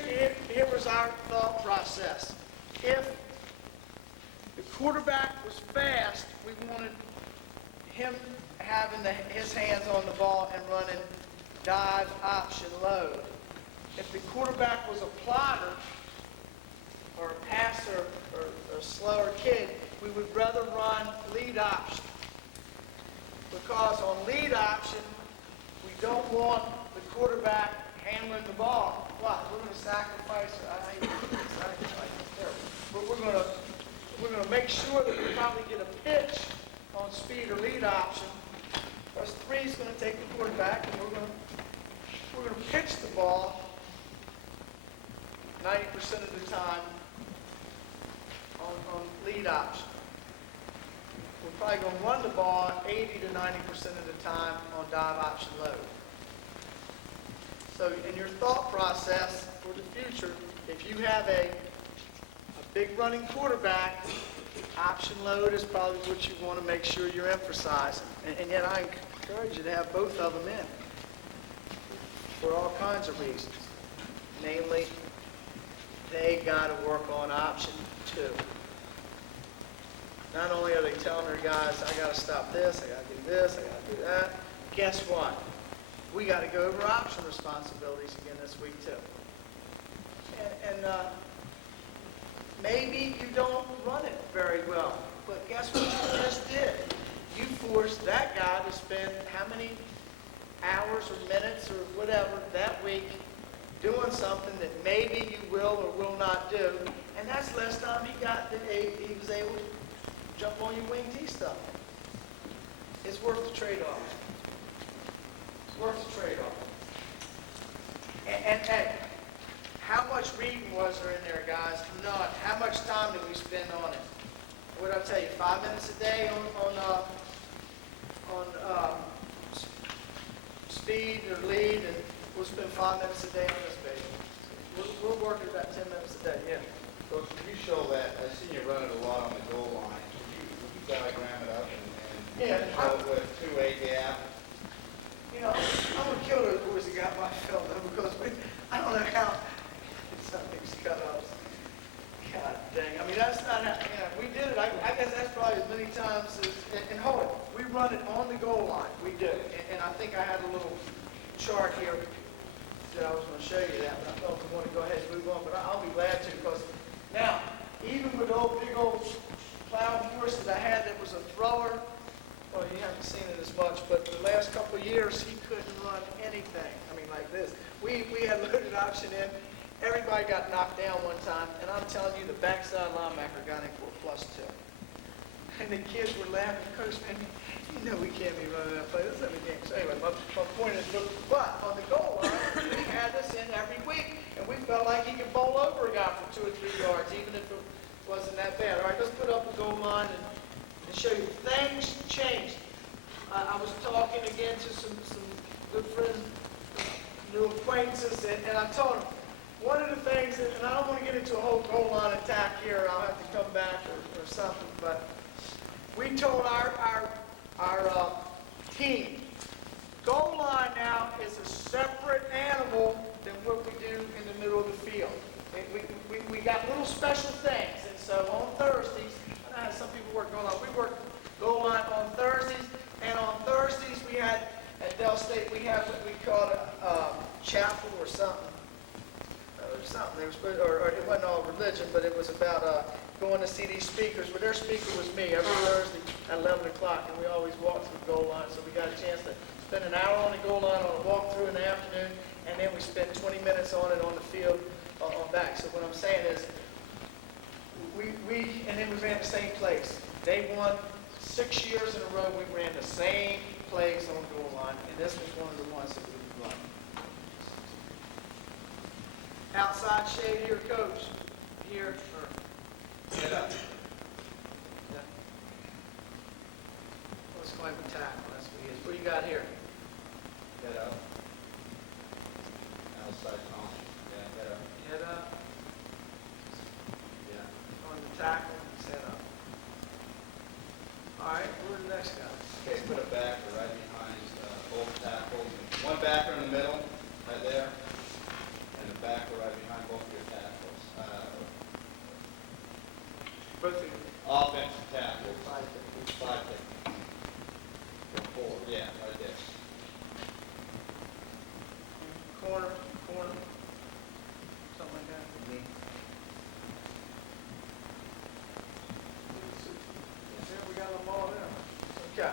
was our thought process. If the quarterback was fast, we wanted him having his hands on the ball and running dive, option, load. If the quarterback was a plotter or a passer or a slower kid, we would rather run lead option. Because on lead option, we don't want the quarterback handling the ball. What? We're going to sacrifice. I hate sacrifice. But we're going to make sure that we probably get a pitch on speed or lead option. Because 3 is going to take the quarterback, and we're going to pitch the ball 90% of the time on lead option. We're probably going to run the ball 80 to 90% of the time on dive option load. So in your thought process for the future, if you have a big running quarterback, option load is probably what you want to make sure you're emphasizing. And yet I encourage you to have both of them in for all kinds of reasons. Namely, they got to work on option 2. Not only are they telling their guys, I got to stop this, I got to do this, I got to do that. Guess what? We got to go over option responsibilities again this week too. And maybe you don't run it very well, but guess what you just did? You forced that guy to spend how many hours or minutes or whatever that week doing something that maybe you will or will not do, and that's less time he was able to jump on your wing T stuff. It's worth the trade-off. It's worth the trade-off. And how much reading was there in there, guys? None. How much time did we spend on it? What did I tell you? 5 minutes a day on speed or lead, and we'll spend 5 minutes a day on this baby. We're working about 10 minutes a day. Yeah. Coach, if you show that, I've seen you run it a lot on the goal line. Would you diagram it up and show it with 2-A gap? You know, I'm going to kill those boys that got my film, though, because I don't know how something's cut up. God dang. I mean, that's not how, we did it. I guess that's probably as many times as, and hold it, we run it on the goal line. We do. And I think I had a little chart here that I was going to show you that, but I thought we want to go ahead and move on, but I'll be glad to, because now, even with the big old plowed horse that I had that was a thrower, well, you haven't seen it as much, but the last couple of years, he couldn't run anything. I mean, like this. We had loaded option in. Everybody got knocked down one time, and I'm telling you, the backside linebacker got in for a +2. And the kids were laughing. Coach, man, you know we can't be running that play. This is every game. So anyway, my point is, but on the goal line, we had this in every week, and we felt like he could bowl over a guy for 2 or 3 yards, even if it wasn't that bad. All right, let's put up the goal line and show you things changed. I was talking again to some good friends, new acquaintances, and I told them, one of the things, and I don't want to get into a whole goal line attack here, I'll have to come back or something, but we told our team, goal line now is a separate animal than what we do in the middle of the field. We got little special things, and so on Thursdays, I know how some people work goal line. We work goal line on Thursdays, and on Thursdays we had, at Dell State, we had what we called a chapel or something. They were supposed, or it wasn't all religion, but it was about going to see these speakers. Well, their speaker was me every Thursday at 11 o'clock, and we always walked through the goal line, so we got a chance to spend an hour on the goal line on a walkthrough in the afternoon, and then we spent 20 minutes on it on the field on back. So what I'm saying is, and then we ran the same place. They won 6 years in a row. We ran the same plays on the goal line, and this was one of the ones that we would run. Outside shade here, coach. Here, or head up. Yeah. Let's go ahead and tackle. That's what he is. What do you got here? Head up. Outside column. Yeah, head up. Head up. Yeah. On the tackle, he's head up. behind both of your tackles. Both of you. Offensive tackles. Five techniques. 5 techniques. Or 4, yeah, right there. Corner, something like that. Yeah, we got them all there. Okay.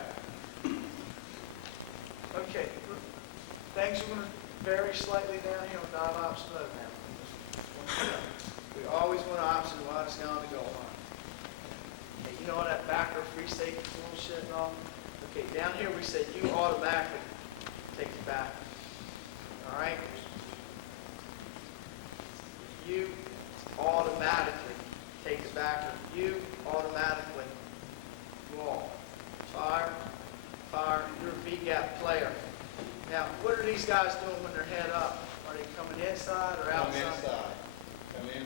Okay, things are gonna vary slightly down here on dive ops mode now. We always want to option wide us down the goal line. Okay, you know all that backer free safety bullshit and all? Okay, down here we said you automatically take it back. All right? You automatically take it back. You automatically wall. Fire. You're a B-gap player. Now, what are these guys doing when they're head up? Are they coming inside or Come outside?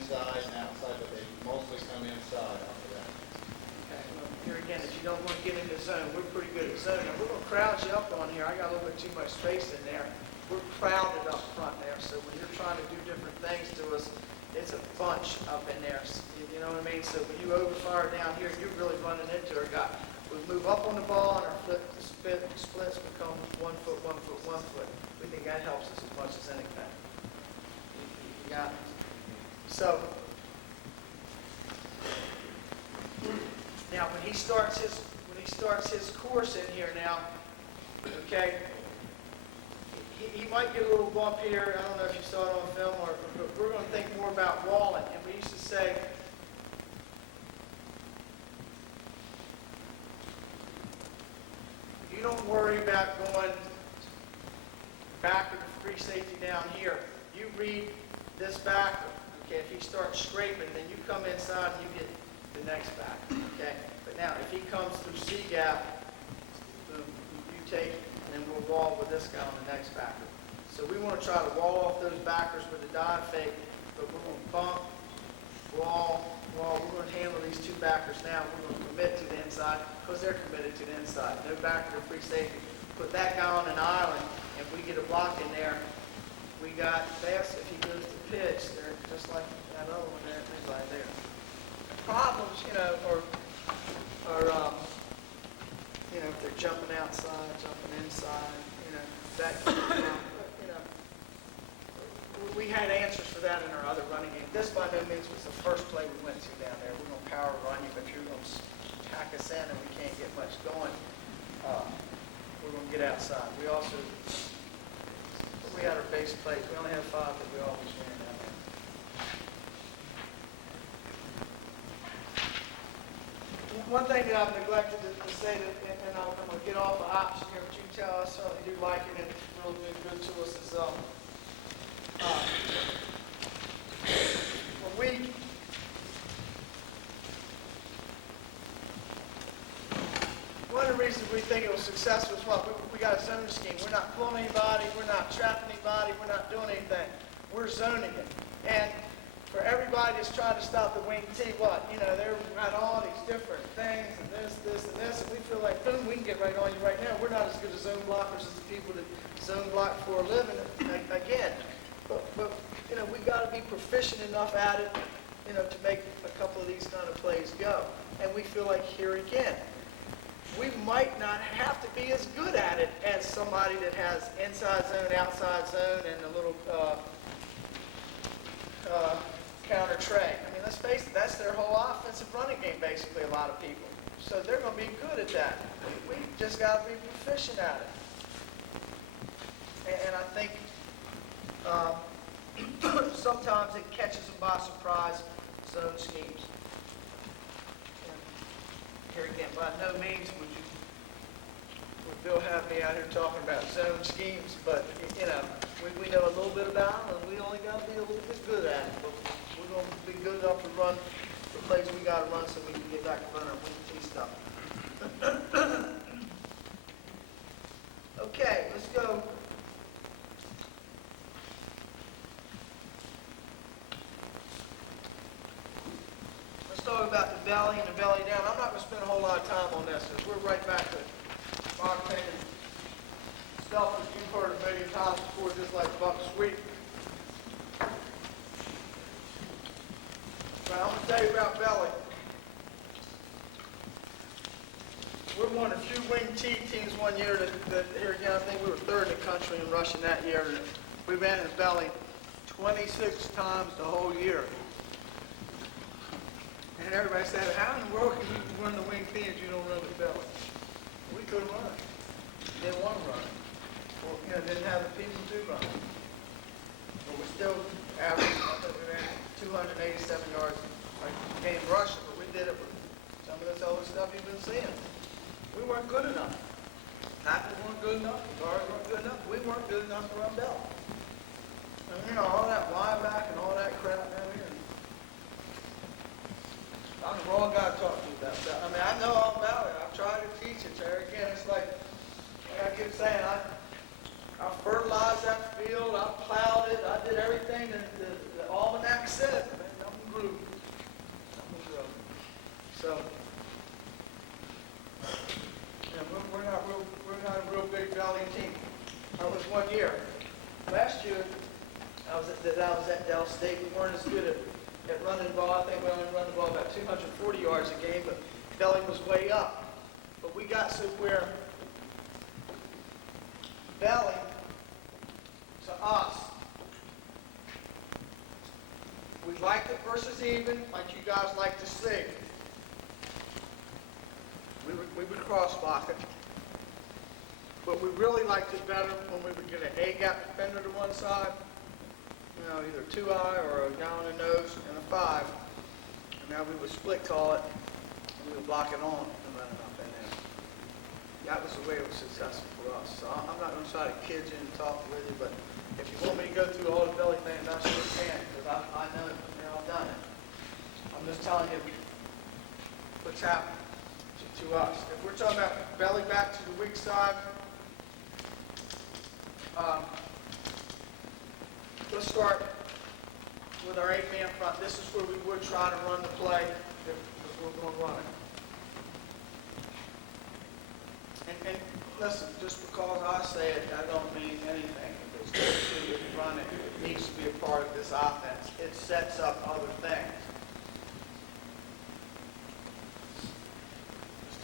inside and outside, but they mostly come inside after that. Okay, well, here again, if you don't want to get in the zone, we're pretty good at zone. Now, we're going to crowd you up on here. I got a little bit too much space in there. We're crowded up front there, so when you're trying to do different things to us, it's a bunch up in there. You know what I mean? So when you overfire down here, you're really running into our guy. We move up on the ball and our splits become 1 foot, 1 foot, 1 foot. We think that helps us as much as anything. You got it? So, now when he starts his course in here now, okay, he might get a little bump here. I don't know if you saw it on film, but we're going to think more about walling. And we used to say, you don't worry about going backer to free safety down here. You read this backer. Okay, if he starts scraping, then you come inside and you get the next backer. Okay, but now if he comes through C gap, boom, you take, and then we'll wall with this guy on the next backer. So we want to try to wall off those backers with a dive fake, but we're going to bump, wall. We're going to handle these 2 backers now. We're going to commit to the inside because they're committed to the inside. No backer to free safety. Put that guy on an island. If we get a block in there, we got fast. If he goes to pitch, they're just like that other one there, right there. Problems, you know, or if they're jumping outside, jumping inside, that, we had answers for that in our other running game. This by no means was the first play we went to down there. We're going to power run you, but you're going to pack us in and we can't get much going. We're going to get outside. We had our base plays. We only had 5 that we always ran down there. One thing that I've neglected to say, and I'm going to get off the option here, but you can tell I certainly do like it, and it's really been good to us, is one of the reasons we think it was successful is we got a zone scheme. We're not pulling anybody, we're not trapping anybody, we're not doing anything. We're zoning it. And for everybody that's trying to stop the wing T, they're got all these different things and this, and we feel like, boom, we can get right on you right now. We're not as good as zone blockers as the people that zone block for a living, again. But we got to be proficient enough at it, to make a couple of these kind of plays go. And we feel like here again, we might not have to be as good at it as somebody that has inside zone, outside zone, and a little counter tray. I mean, let's face it, that's their whole offensive running game, basically, a lot of people. So they're going to be good at that. We just got to be proficient at it. And I think sometimes it catches them by surprise, zone schemes. And here again, by no means would Bill have me out here talking about zone schemes, but we know a little bit about them, and we only got to be a little bit good at it. But we're going to be good enough to run the plays we got to run so we can get back to running our wing T stuff. Okay, let's go. Let's talk about the belly and the belly down. I'm not going to spend a whole lot of time on this because we're right back to my opinion stuff that you've heard a million times before, just like buck sweep. tell you about Belly. We're one of the few wing T teams one year that here again, I think we were third in the country in rushing that year. And we ran in Belly 26 times the whole year. And everybody said, how in the world can you run the wing T if you don't run the Belly? We couldn't run. Didn't want to run. Or, didn't have the people to run. But we still averaged, I think we ran 287 yards a game rushing, but we did it with some of this other stuff you've been seeing. We weren't good enough. Tackles weren't good enough. Guards weren't good enough. We weren't good enough to run Bell. And all that linebacker and all that crap down here. I'm the wrong guy to talk to you about that. I mean, I know all about it. I've tried to teach it. There again, it's like I keep saying, I fertilized that field. I plowed it. I did everything that the almanac said. Man, nothing grew. Nothing grew. So. We're not a real big Valley team. I was one year. Last year, I was at Del State. We weren't as good at running the ball. I think we only run the ball about 240 yards a game, but Valley was way up. But we got to where Valley, to us, we liked it versus even, like you guys like to see. We would cross block it, but we really liked it better when we would get an A-gap defender to one side, either 2-eye or a guy on the nose and a 5. And now we would split call it, and we would block it on and run it up in there. That was the way it was successful for us. So I'm not going to try to kid you and talk with you, but if you want me to go through all the Belly things, I sure can, because I know I've done it. I'm just telling you what's happened to us. If we're talking about Belly back to the weak side, let's start with our 8-man front. This is where we would try to run the play if we're going to run it. And listen, just because I say it, that don't mean anything. Because if you run it, it needs to be a part of this offense. It sets up other things.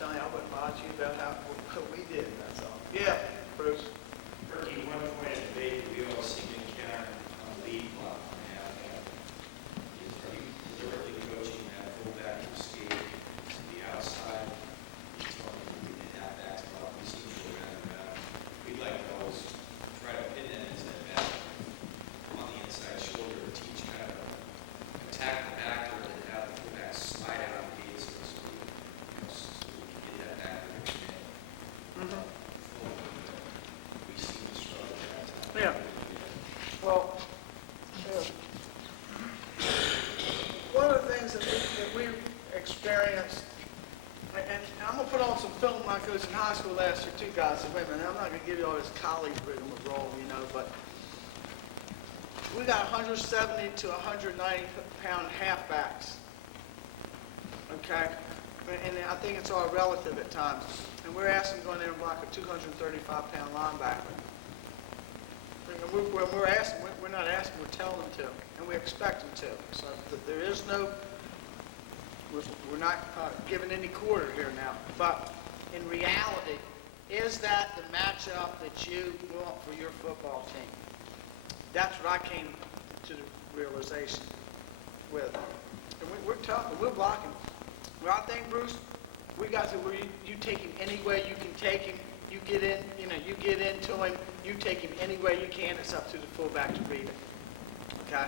I wouldn't lie to you about what we did, that's all. Yeah, Bruce. Herky, one point in the debate, we all seem to encounter a lead block now. Are you deliberately coaching that fullback to escape to the outside? We did have that block. We seem to go around. We'd like to always try to pin that into that back on the inside shoulder to teach kind of attack the backward and have the fullback slide out of the gate, so to speak. We seem to struggle with that. Yeah. Well, one of the things that we've experienced, and I'm going to put on some film like I was in high school last year too, guys. So wait a minute, I'm not going to give you all this college rigmarole, but we got 170 to 190 pound halfbacks. Okay? And I think it's all relative at times. And we're asking to go in there and block a 235-pound linebacker. And when we're asking, we're not asking, we're telling them to. And we expect them to. So there is no, we're not giving any quarter here now. But in reality, is that the matchup that you want for your football team? That's what I came to the realization with. And we're tough, and we're blocking. Well, I think, Bruce, we got to where you take him any way you can take him. You get in, you get into him. You take him any way you can. It's up to the fullback to read it. Okay.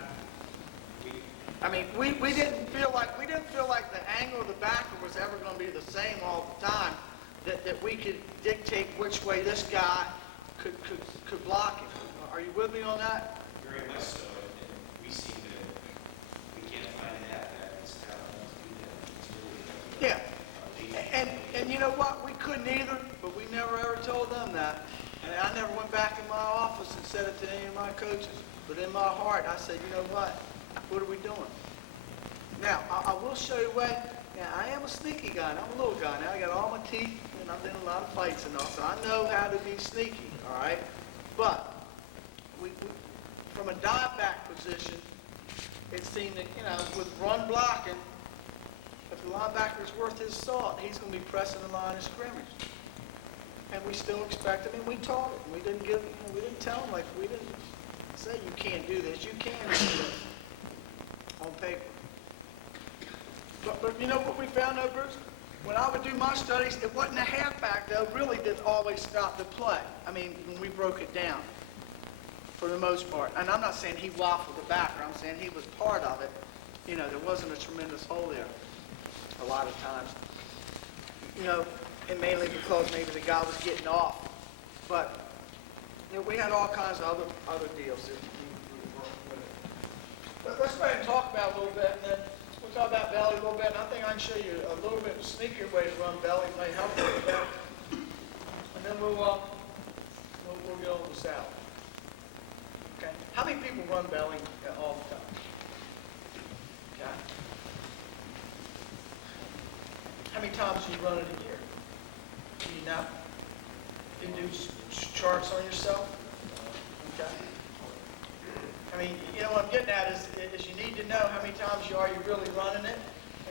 I mean, we didn't feel like the angle of the backer was ever going to be the same all the time. That we could dictate which way this guy could block him. Are you with me on that? Very much so. And we seem to, we can't find a halfback that's talented to do that. It's really Yeah. And you know what? We couldn't either, but we never ever told them that. And I never went back in my office and said it to any of my coaches. But in my heart, I said, you know what? What are we doing? Now, I will show you what. Now, I am a sneaky guy. And I'm a little guy now. I got all my teeth, and I've been in a lot of fights and all, so I know how to be sneaky, all right? But we from a dive back position, it seemed that, with run blocking, the linebacker's worth his salt. He's going to be pressing the line of scrimmage. And we still expect him, and we taught him. We didn't we didn't tell him, like, we didn't say you can't do this. You can do this on paper. But you know what we found though, Bruce? When I would do my studies, it wasn't a halfback though, really did always stop the play. I mean, when we broke it down, for the most part. And I'm not saying he waffled the backer, I'm saying he was part of it. You know, there wasn't a tremendous hole there a lot of times. You know, and mainly because maybe the guy was getting off. But, you know, we had all kinds of other deals that we were working with it. But let's go ahead and talk about it a little bit, and then we'll talk about belly a little bit. And I think I can show you a little bit sneakier way to run belly, may help a little bit. And then we'll get on the salad. Okay? How many people run belly all the time? Okay? How many times do you run it a year? Do you know? You do charts on yourself? Okay. I mean, you know what I'm getting at is you need to know how many times you really running it,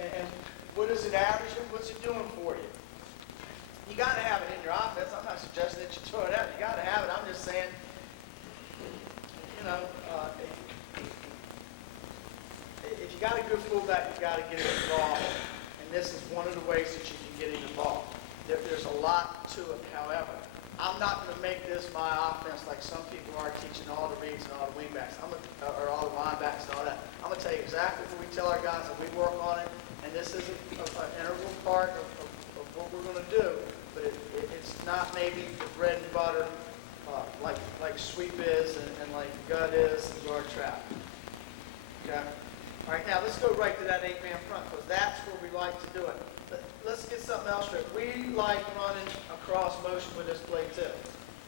and what is it averaging? What's it doing for you? You got to have it in your offense. I'm not suggesting that you throw it out. You got to have it. I'm just saying, you know, if you got a good fullback, you got to get him involved, and this is one of the ways that you can get him involved. There's a lot to it, however. I'm not going to make this my offense like some people are teaching all the reads and all the wingbacks, or all the linebacks and all that. I'm going to tell you exactly what we tell our guys, and we work on it, and this is an integral part of what we're going to do, but it's not maybe the bread and butter like sweep is and like gut is and guard trap. Okay? All right, now let's go right to that 8-man front, because that's where we like to do it. Let's get something else straight. We like running across motion with this play too.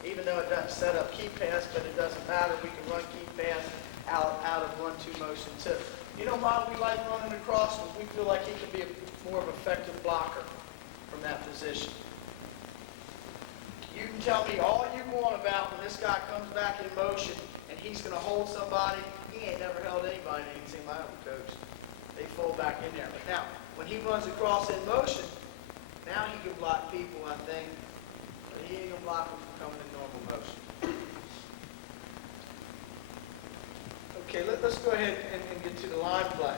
Even though it doesn't set up key pass, but it doesn't matter. We can run key pass out of 1-2 motion too. You know why we like running across? Because we feel like he can be more of an effective blocker from that position. You can tell me all you want about when this guy comes back in motion and he's going to hold somebody. He ain't never held anybody in any team I ever coached. They fold back in there. But now, when he runs across in motion, now he can block people, I think. But he ain't going to block them from coming in normal motion. Okay, let's go ahead and get to the line play.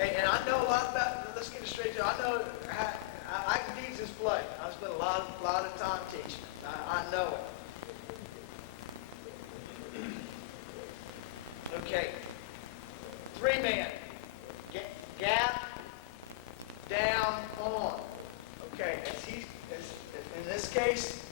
And I know a lot about, let's get it straight to, I know I can teach this play. I spent a lot of time teaching it. I know it. Okay. 3-man. Gap, down, on. Okay, in this case,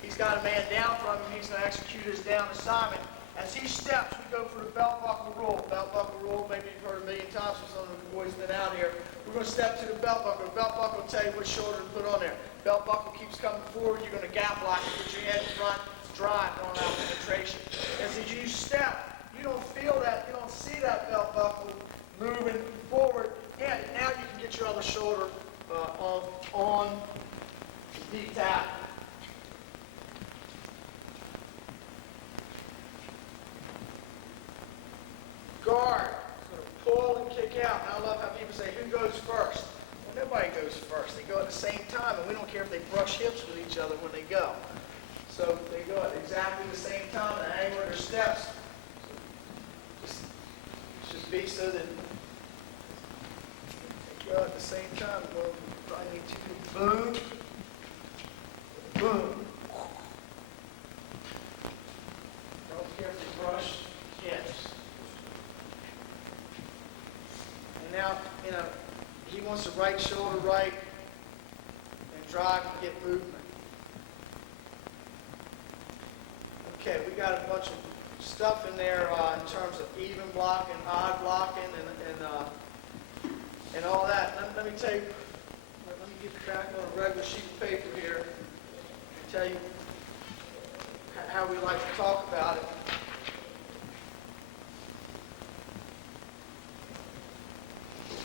he's got a man down from him. He's going to execute his down assignment. As he steps, we go for the belt buckle rule. Belt buckle rule, maybe you've heard a million times from some of the boys been out here. We're going to step to the belt buckle. The belt buckle will tell you which shoulder to put on there. Belt buckle keeps coming forward. You're going to gap lock it, put your head in front, drive, going out penetration. As you step, you don't feel that, you don't see that belt buckle moving forward. And now you can get your other shoulder on the deep tap. Guard is going to pull and kick out. And I love how people say, who goes first? Well, nobody goes first. They go at the same time, and we don't care if they brush hips with each other when they go. So they go at exactly the same time, and hang with their steps. Should be so that they go at the same time. Well, probably need to boom, boom. Don't carefully brush hips. And now, you know, he wants the right shoulder right and drive and get movement. Okay, we got a bunch of stuff in there in terms of even blocking, odd blocking, and all that. Let me tell you, let me get back on a regular sheet of paper here and tell you how we like to talk about it.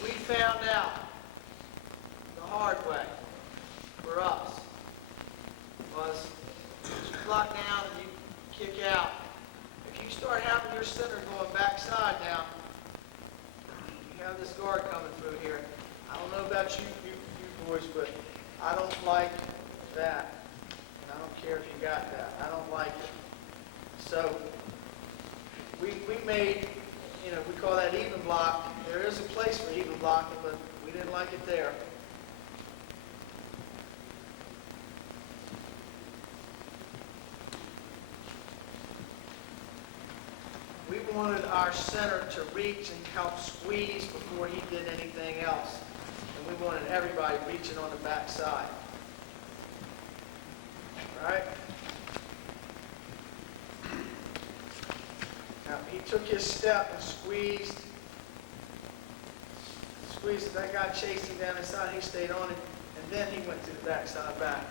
We found out the hard way for us was you block down and you kick out. If you start having your center going backside now, you have have this guard coming through here. I don't know about you boys, but I don't like that. And I don't care if you got that. I don't like it. So we made, we call that even block. There is a place for even blocking, but we didn't like it there. We wanted our center to reach and help squeeze before he did anything else. And we wanted everybody reaching on the back side. All right? Now, he took his step and squeezed. That guy chased him down inside. He stayed on it. And then he went to the back side back.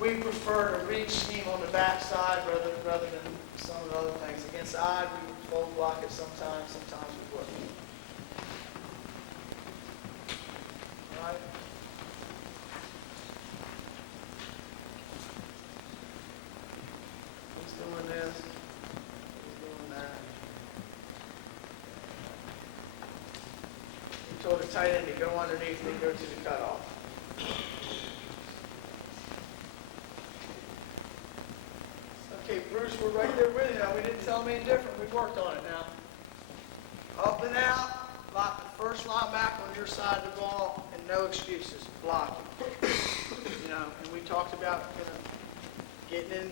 We prefer to reach scheme on the back side rather than some of the other things. Against side, we would fold block it sometimes we wouldn't. All right? He's doing this. He's doing that. We told the tight end to go underneath and go to the cutoff. Okay, Bruce, we're right there with you now. We didn't tell him any different. We worked on it now. Up and out, lock the first line back on your side of the ball, and no excuses. Blocking. And we talked about getting in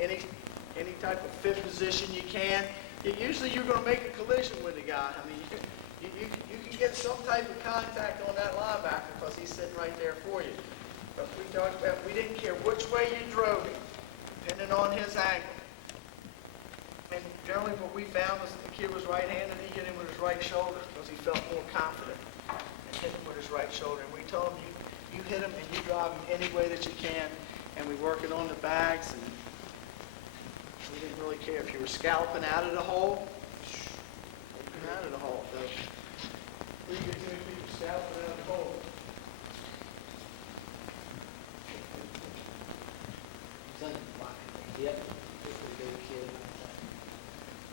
any type of fit position you can. Usually you're going to make a collision with the guy. I mean, you can get some type of contact on that linebacker because he's sitting right there for you. But we talked about we didn't care which way you drove him, depending on his angle. And generally what we found was the kid was right-handed, he hit him with his right shoulder because he felt more confident and hit him with his right shoulder. And we told him, you hit him and you drive him any way that you can. And we work it on the bags, and we didn't really care if you were scalloping out of the hole. Out of the hole. So we get too many people scalloping out of the hole. Yep. Pretty good kid.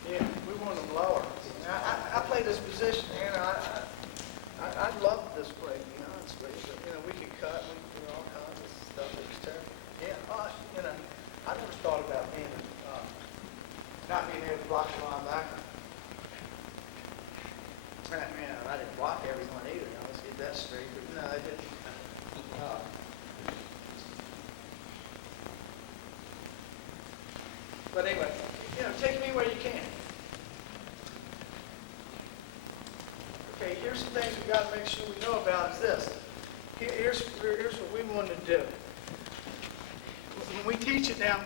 Yeah, we want them lower. I play this position, and I love this play. It's great. But, we can cut, we can do all kinds of stuff. It's terrible. Yeah, I never thought about not being able to block the linebacker. I didn't block everyone either. Now, let's get that straight. But no, I didn't. But anyway, take me where you can. Okay, here's some things we've got to make sure we know about is this. Here's what we wanted to do. When we teach it now,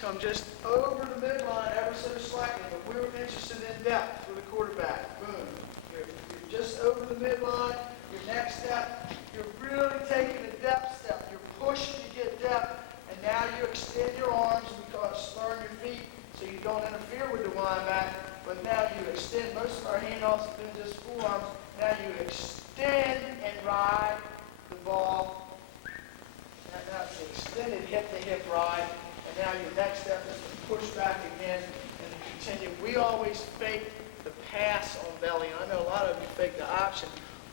come just over the midline ever so slightly, but we were interested in depth for the quarterback. Boom. You're just over the midline. Your next step, you're really taking a depth step. You're pushing to get depth. And now you extend your arms, we call it slurring your feet, so you don't interfere with the linebacker. But now you extend, most of our handoffs have been just forearms. Now you extend and ride the ball. Now it's an extended hip-to-hip ride. And now your next step is to push back again and continue. We always fake the pass on belly. And I know a lot of you fake the option.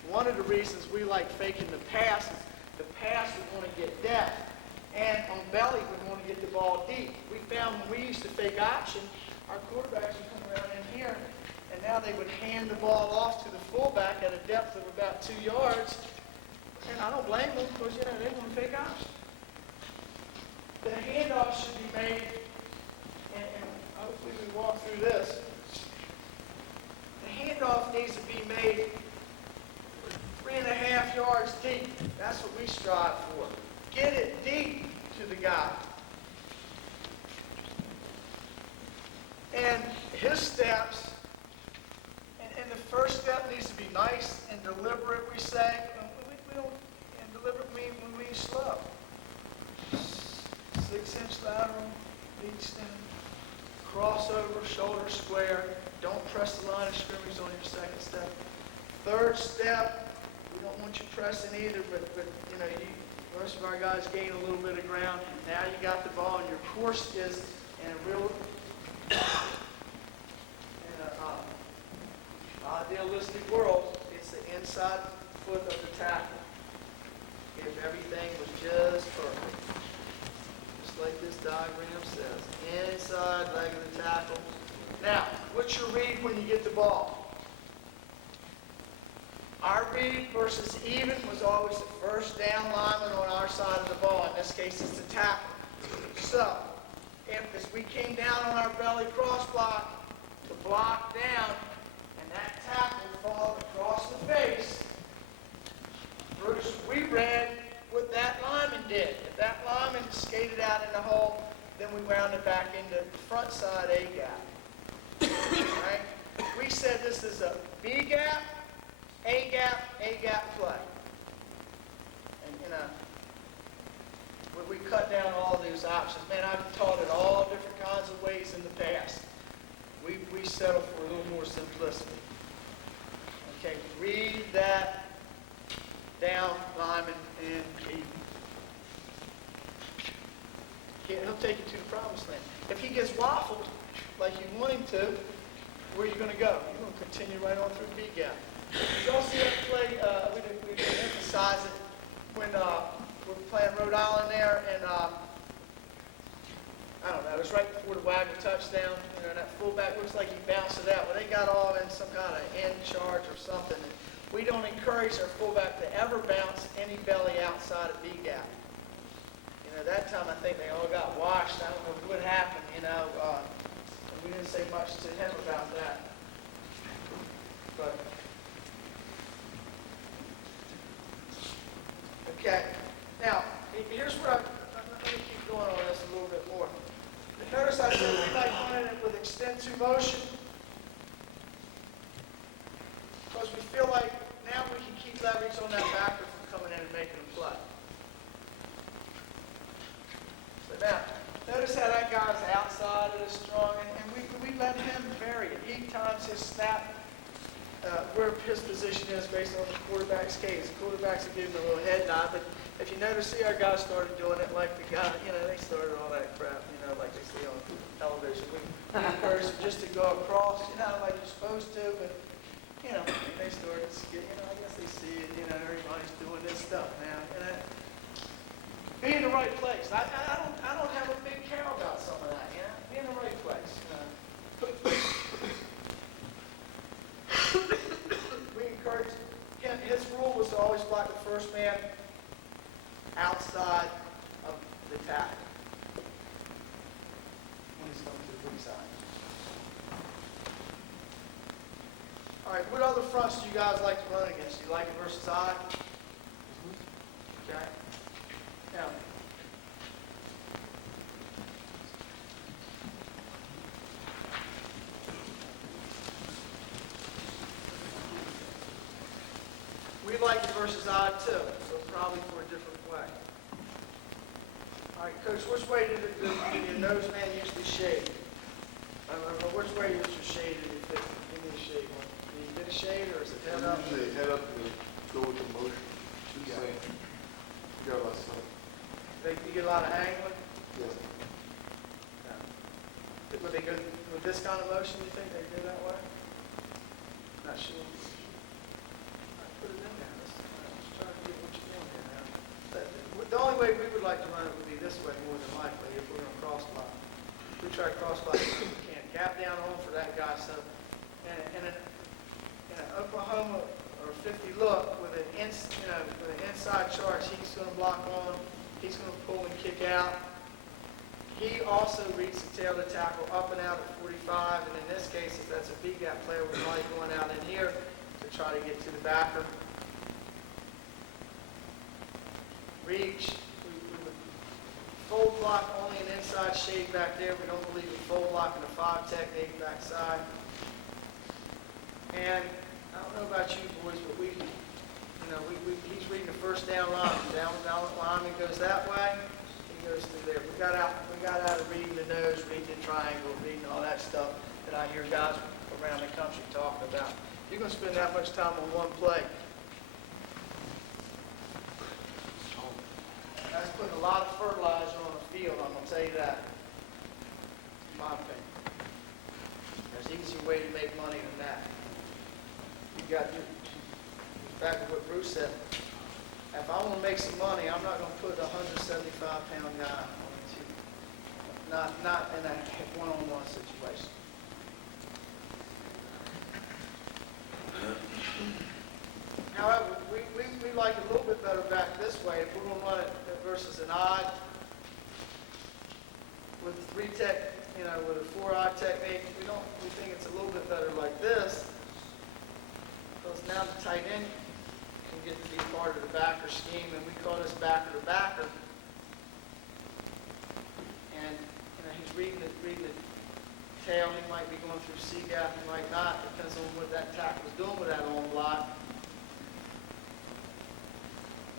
One of the reasons we like faking the pass is the pass we want to get depth. And on belly, we want to get the ball deep. We found when we used to fake option, our quarterbacks would come around in here, and now they would hand the ball off to the fullback at a depth of about 2 yards. And I don't blame them because, they want to fake option. The handoff should be made, and hopefully we walk through this. The handoff needs to be made 3.5 yards deep. That's what we strive for. Get it deep to the guy. And his steps, and the first step needs to be nice and deliberate, we say. We don't, and deliberate mean we mean slow. 6-inch lateral, lead stem, crossover, shoulder square. Don't press the line of scrimmage on your second step. Third step, we don't want you pressing either, but most of our guys gain a little bit of ground. Now you got the ball, and your course is in a real, in a diagram says. Inside leg of the tackle. Now, what's your read when you get the ball? Our read versus even was always the first down lineman on our side of the ball. In this case, it's the tackle. So, if as we came down on our belly cross block to block down, and that tackle fall across the face, Bruce, we read what that lineman did. If that lineman skated out in the hole, then we wound it back into front side A gap. Right? We said this is a B gap, A gap play. And you know, we cut down all these options. Man, I've taught it all different kinds of ways in the past. We settle for a little more simplicity. Okay, read that down lineman and keep. He'll take you to the promised land. If he gets waffled like you want him to, where are you going to go? You're going to continue right on through B gap. You all see that play? We didn't emphasize it when we were playing Rhode Island there, and I don't know, it was right before the Wagner touchdown. You know, that fullback looks like he bounced it out. Well, they got all in some kind of end charge or something. And we don't encourage our fullback to ever bounce any belly outside of B gap. You know, that time I think they all got washed. I don't know what happened, you know. We didn't say much to him about that. But, okay. Now, here's where let me keep going on this a little bit more. Notice I said we like running it with extend-to motion. Because we feel like now we can keep leverage on that backer from coming in and making a play. So now, notice how that guy's outside of the strong, and we let him vary it. He times his snap where his position is based on the quarterback's case. The quarterbacks will give him a little head nod, but if you notice, see our guys started doing it like the guy, you know, they started all that crap, you know, like they see on television. We encourage them just to go across, you know, like you're supposed to, but, you know, they started, you know, I guess they see it, you know, everybody's doing this stuff now, you know. Be in the right place. I don't have a big care about some of that, you know. Be in the right place. We encourage, again, his rule was to always block the first man outside of the tackle when he's coming to the weak side. All right, what other fronts do you guys like to run against? Do you like it versus I? Okay. Now, we like it versus odd too, so probably for a different way. All right, Coach, which way did your nose man usually shade? Which way is your shade if you give me a shade one? Do you get a shade or is it head up? Usually head up and go with the motion. Yeah. Same. You got a lot of stuff. You get a lot of angling? Yeah. Would they go with this kind of motion, you think they go that way? Not sure. Put it in there. Let's try to get what you're doing here now. The only way we would like to run it would be this way more than likely if we're going to cross block. We try to cross block, we can't. Gap down on for that guy. So in an Oklahoma or 50 look with an inside charge, he's going to block on. He's going to pull and kick out. He also reads the tail of the tackle up and out at 45. And in this case, if that's a B gap player, we're probably going out in here to try to get to the backer. Reach. We would fold block only an inside shade back there. We don't believe in fold block in a 5 technique backside. And I don't know about you boys, but he's reading the first down line. Down lineman goes that way. He goes through there. We got out of reading the nose, reading the triangle, reading all that stuff that I hear guys around the country talking about. You're going to spend that much time on one play. That's putting a lot of fertilizer on the field, I'm going to tell you that, in my opinion. There's an easier way to make money than that. Back to what Bruce said, if I want to make some money, I'm not going to put a 175-pound guy on the team. not in a one-on-one situation. However, we like it a little bit better back this way. If we're gonna run it versus an odd, with a with a 4-odd technique, we think it's a little bit better like this, because now the tight end can get to be part of the backer scheme, and we call this backer to backer. And he's reading the tail. He might be going through C gap, he might not. Depends on what that tackle is doing with that on block.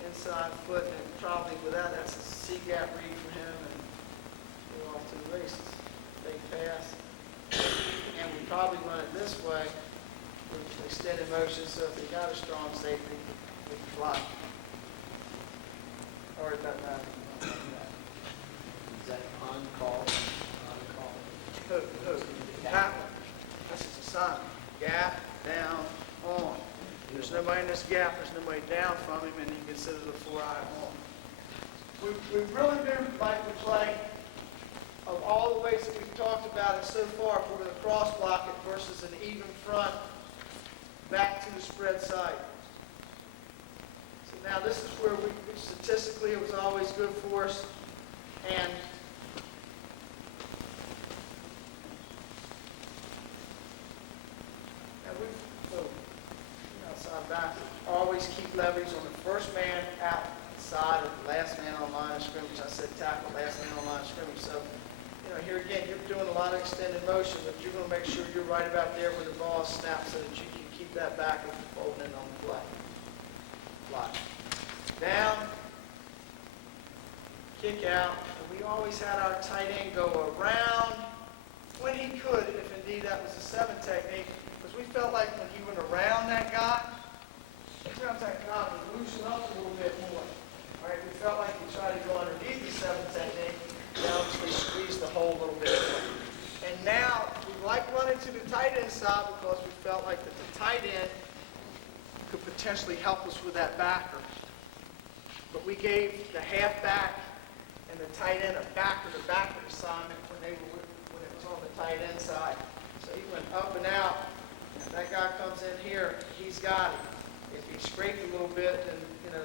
Inside foot, and probably with that's a C gap read for him, and we're off to the races. Big pass. And we probably run it this way with extended motion, so if he got a strong safety, we can fly. Or it doesn't matter. Is that on call? Who? That one. This is a sign. Gap, down, on. There's nobody in this gap, there's nobody down from him, and he considers a 4-eye on. We really do like to play, of all the ways that we've talked about it so far, if we're going to cross block it versus an even front back to the spread side. So now this is where statistically it was always good for us, and outside back, always keep leverage on the first man outside of the last man on line of scrimmage. I said tackle, last man on line of scrimmage. So, here again, you're doing a lot of extended motion, but you're going to make sure you're right about there where the ball snaps so that you can keep that back and folding in on the play. Block. Down, kick out, and we always had our tight end go around when he could, if indeed that was a 7 technique, because we felt like when he went around that guy, sometimes that guy would loosen up a little bit more. Right? We felt like he tried to go underneath the 7 technique, and obviously squeeze the hole a little bit more. And now we like running to the tight end side because we felt like that the tight end could potentially help us with that backer. But we gave the halfback and the tight end a backer-to-backer assignment when it was on the tight end side. So he went up and out. And if that guy comes in here, he's got it. If he scraped a little bit, then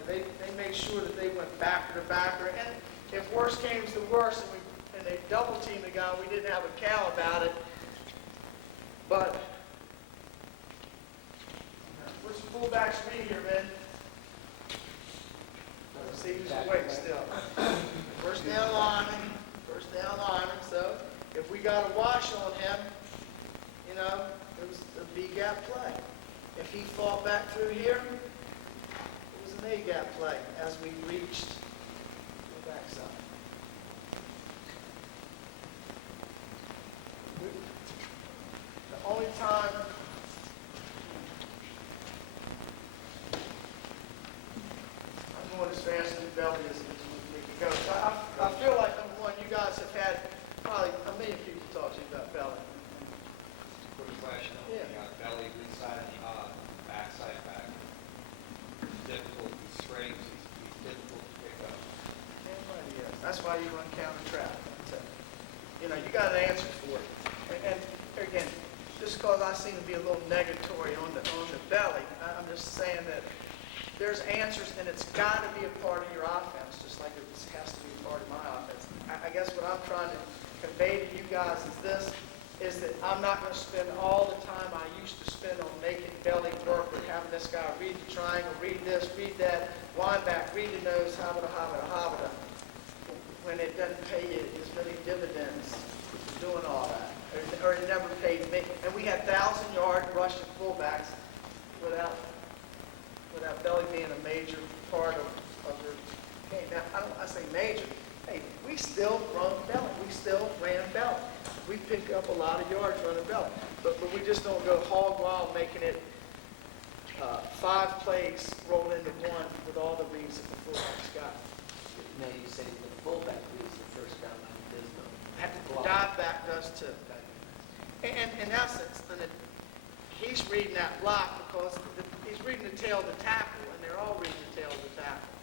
they made sure that they went backer-to-backer. And if worse came to worse, and they double-teamed the guy, we didn't have a cow about it. But where's the fullbacks me here, man? Let's see who's awake still. First down lineman. So if we got a wash on him, it was a B-gap play. If he fought back through here, it was an A-gap play as we reached the backside. The only time I'm going as fast as the belly as we can go. So I feel like, number one, you guys have had probably a million people talk to you about belly. Quick question. Yeah. You got belly, inside, backside, back. It's difficult, he's straight, he's difficult to pick up. Everybody is. That's why you run counter trap. You got an answer for it. And again, just because I seem to be a little negatory on the belly, I'm just saying that there's answers, and it's got to be a part of your offense, just like it has to be a part of my offense. I guess what I'm trying to convey to you guys is that I'm not going to spend all the time I used to spend on making belly work with having this guy read the triangle, read this, read that, wind back, read the nose, habita, when it doesn't pay you as many dividends for doing all that. Or it never paid me. And we had 1,000-yard rushing fullbacks without belly being a major part of their game. Now, I say major. Hey, we still run belly. We still ran belly. We pick up a lot of yards running belly. But we just don't go hog wild making it 5 plays rolled into one with all the reads that the fullbacks got. Now you say the fullback leads the first down line business. The dive back does too. And in essence, he's reading that block because he's reading the tail of the tackle, and they're all reading the tail of the tackle.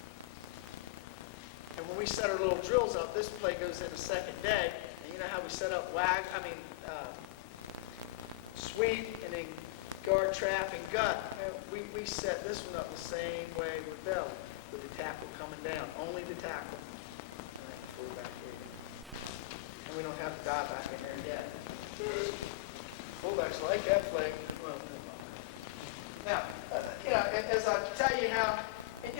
And when we set our little drills up, this play goes in the second day, and you know how we set up sweep and then guard, trap, and gut. We set this one up the same way with belly, with the tackle coming down, only the tackle. And then fullback here. And we don't have the dive back in there yet. Fullbacks like that play. Well, now, as I tell you how, and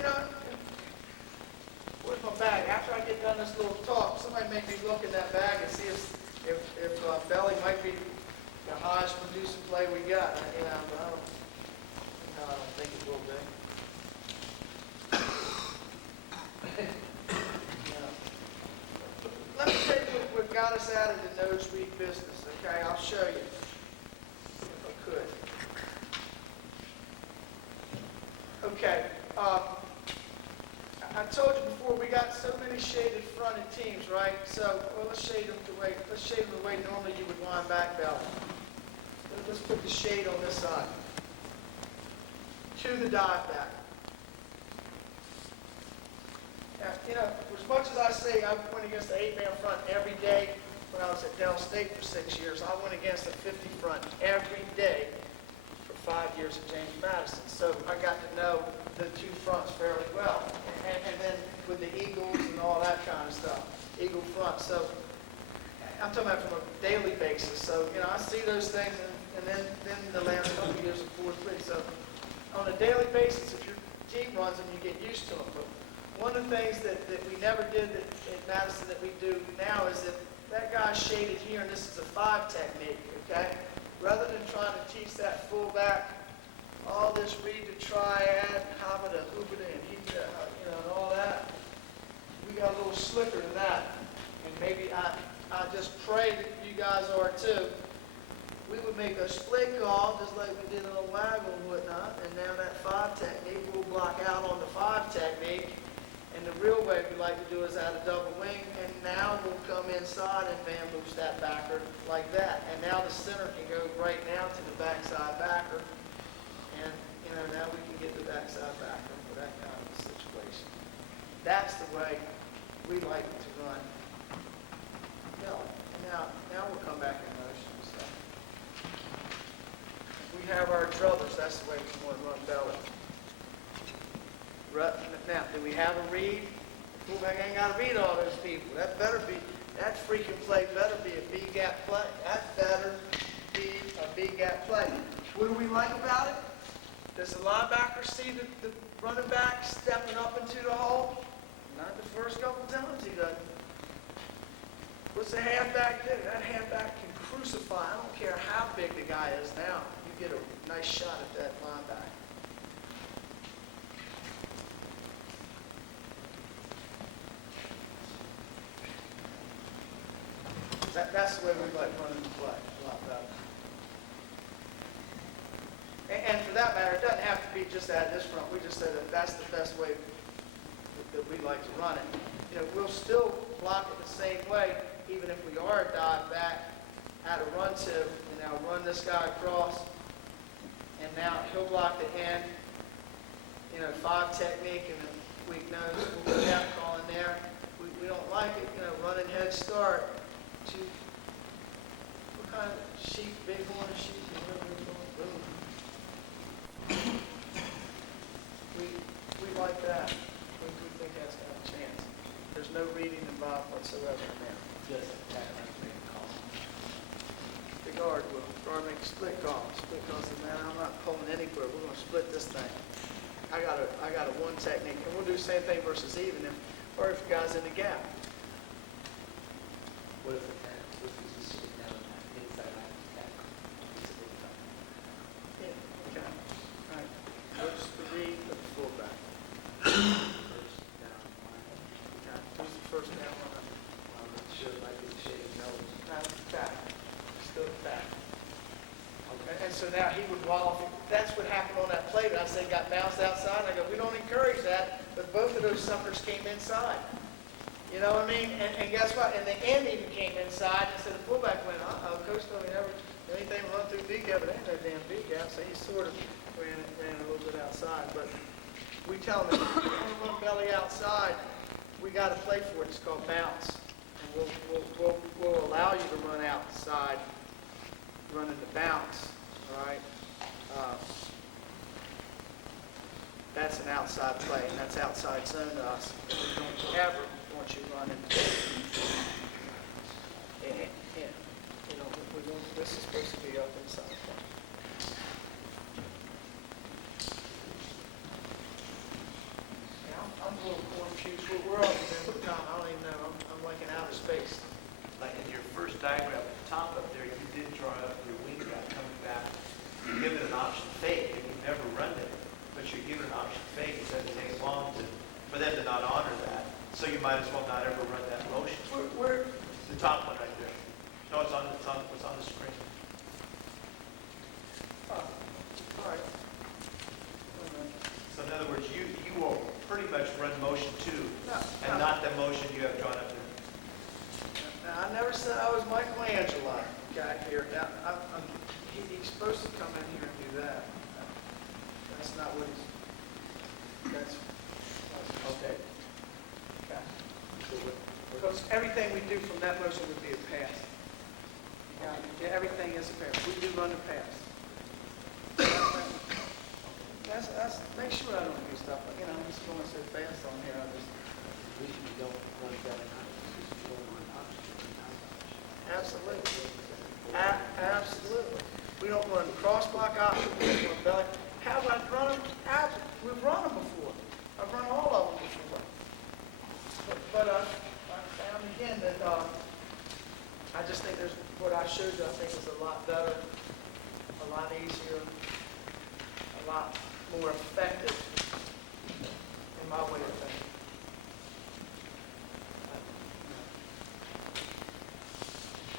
where's my bag? After I get done this little talk, somebody make me look in that bag and see if belly might be the highest producing play we got. But I don't think it will be. Let me tell you what got us out of the nosebleed business, okay? I'll show you, if I could. Okay, I told you before, we got so many shaded fronted teams, right? So, let's shade them the way normally you would line back belly. Let's put the shade on this side. To the dive back. Now, as much as I say I went against the 8-man front every day when I was at Dell State for 6 years, I went against a 50 front every day for 5 years at James Madison. So I got to know the two fronts fairly well. And then with the Eagles and all that kind of stuff, Eagle front. So I'm talking about from a daily basis. So, I see those things, and then the last couple of years of 4-3. So on a daily basis, if your team runs them, you get used to them. But one of the things that we never did at Madison that we do now is that guy's shaded here, and this is a 5 technique, okay? Rather than trying to teach that fullback all this read to triad, habita, ubita, and hita, and all that, we got a little slicker than that. And maybe I just pray that you guys are too. We would make a split call just like we did on waggle and whatnot, and now that 5 technique, we'll block out on the 5 technique. And the real way we like to do is add a double wing, and now we'll come inside and bamboos that backer like that. And now the center can go right now to the backside backer, and now we can get the backside backer for that kind of a situation. That's the way we like to run belly. Now we'll come back in motion. So we have our druthers. That's the way we want to run belly. Now, do we have a read? Fullback ain't got to read all those people. That freaking play better be a B-gap play. That better be a B-gap play. What do we like about it? Does the linebacker see the running back stepping up into the hole? Not the first couple times he doesn't. What's the halfback do? That halfback can crucify. I don't care how big the guy is now. You get a nice shot at that linebacker. That's the way we like running the play, a lot better. And for that matter, it doesn't have to be just at this front. We just said that that's the best way that we like to run it. We'll still block it the same way, even if we are a dive back at a run to, and now run this guy across, and now he'll block the end. 5 technique and a weak nose, we'll get that call in there. We don't like it, running head start. What kind of sheep, bighorn sheep, boom. We like that. We think that's got a chance. There's no reading involved whatsoever in there. Just that call. The guard will. Guard make a split call. Split call says, man, I'm not pulling anywhere. We're going to split this thing. I got a 1 technique, and we'll do the same thing versus even, or if the guy's in the gap. What if he's just sitting down inside that? Yeah, okay. All right. What's the read of the fullback? First down line. Okay. Who's the first down line? Well, I'm not sure if I can shade nose. Not the back. Still the back. Okay. And so now he would wall. That's what happened on that play that I said got bounced outside. And I go, we don't encourage that, but both of those suckers came inside. You know what I mean? And guess what? And the end even came inside, and so the fullback went, Coach told me never anything run through B-gap, but ain't no damn B-gap. So he sort of ran a little bit outside. But we tell them, if you want to run belly outside, we got to play for it. It's called bounce. And we'll allow you to run outside, running the bounce, all right? That's an outside play, and that's outside zone to us. We don't ever want you running. And, you know, this is supposed to be up inside play. Yeah, I'm a little confused. We're up in time. I don't even know. I'm like in outer space. Like in your first diagram at the top up there, you did draw up your wing guy coming back. You give it an option fake, and you've never run it, but you give it an option fake, it doesn't take long for them to not honor that. So you might as well not ever run that motion. We're The top one right there. No, it's on the screen. all right. So in other words, you will pretty much run motion two, and not the motion you have drawn up there. Now, I never said I was Michelangelo, guy here. Now, he's supposed to come in here and do that. That's not what that's, okay. Because everything we do from that motion would be a pass. Yeah, everything is a pass. We do run a pass. Make sure I don't do stuff, you know, I'm just going so fast on here. We don't run belly high, because you don't run option, you run option. Absolutely. Absolutely. We don't run cross block option, we don't run belly. Have I run them? We've run them before. I've run all of them before. But I found again that I just think what I showed you, I think is a lot better, a lot easier, a lot more effective in my way of thinking. I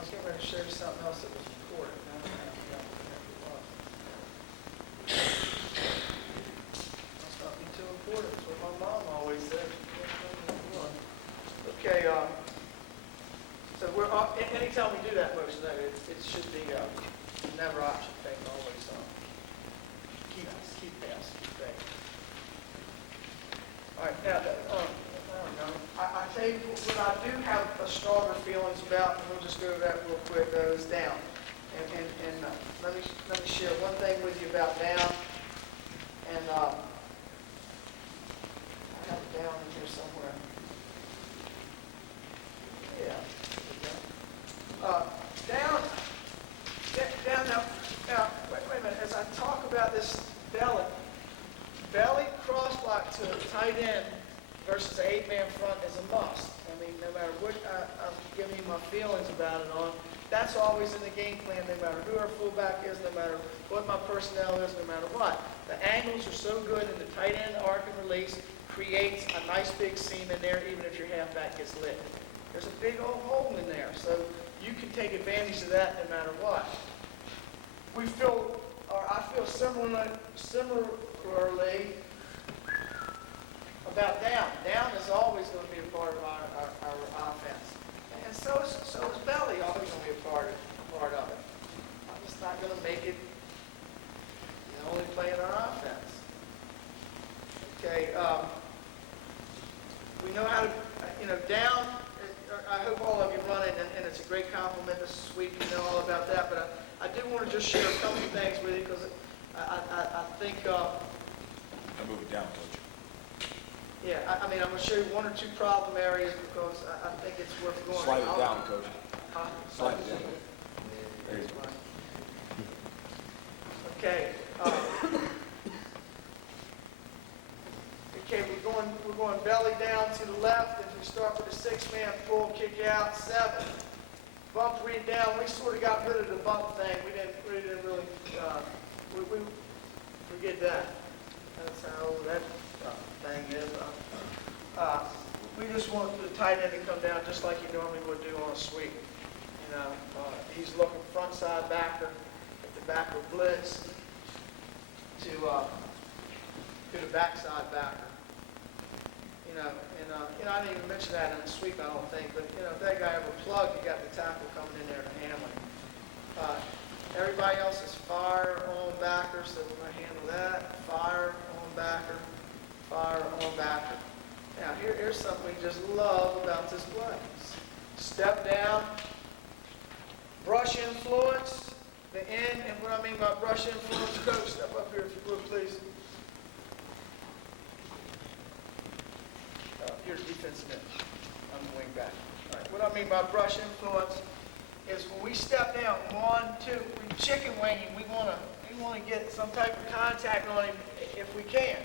was getting ready to show you something else that was recorded. Now I forgot what it was. Must not be too important. That's what my mom always said. Okay, so anytime we do that motion, though, it should be never option fake, always keep pass, fake. All right, now, I tell you what I do have a stronger feelings about, and we'll just go over that real quick, though, is down. And let me share one thing with you about down. And I have it down in here somewhere. Yeah. Down now, wait a minute. As I talk about this belly cross block to a tight end versus an 8-man front is a must. I mean, no matter what I'm giving you my feelings about it on, that's always in the game plan, no matter who our fullback is, no matter what my personnel is, no matter what. The angles are so good, and the tight end arc and release creates a nice big seam in there, even if your halfback gets lit. There's a big old hole in there, so you can take advantage of that no matter what. I feel similarly about down. Down is always going to be a part of our offense. And so is belly always going to be a part of it. I'm just not going to make it the only play in our offense. Okay, we know how to, down, I hope all of you run it, and it's a great compliment, Mrs. Sweet, you know all about that, but I do want to just share a couple of things with you, because I think, I move it down, Coach. yeah, I'm going to show you one or two problem areas, because I think it's worth going. Slide it down, Coach. Huh? Slide it down. There you go. Okay. Okay, we're going belly down to the left, and we start with a 6-man pull, kick out, 7. Bump read down. We sort of got rid of the bump thing. We didn't really, we did that. That's how that thing is. We just want the tight end to come down just like you normally would do on a sweep. He's looking front side backer, at the backer blitz, to the backside backer. I didn't even mention that in the sweep, I don't think, but, if that guy ever plugged, you got the tackle coming in there to handle him. Everybody else is fire on backer, so we're going to handle that. Fire on backer, fire on backer. Now, here's something we just love about this play. Step down, brush influence, the end, and what I mean by brush influence, coach, step up here if you would, please. Here's defensive end. I'm the wing back. All right, what I mean by brush influence is when we step down, 1, 2, we chicken wing him. We want to get some type of contact on him if we can.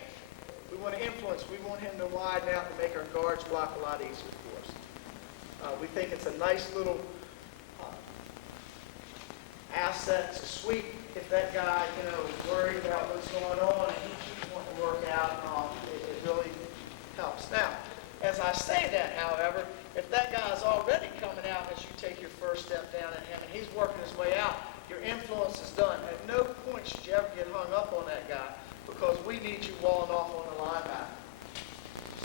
We want to influence. We want him to widen out to make our guards block a lot easier for us. We think it's a nice little asset to sweep if that guy, is worried about what's going on and he's wanting to work out. It really helps. Now, as I say that, however, if that guy is already coming out as you take your first step down at him and he's working his way out, your influence is done. At no point should you ever get hung up on that guy because we need you walling off on the linebacker.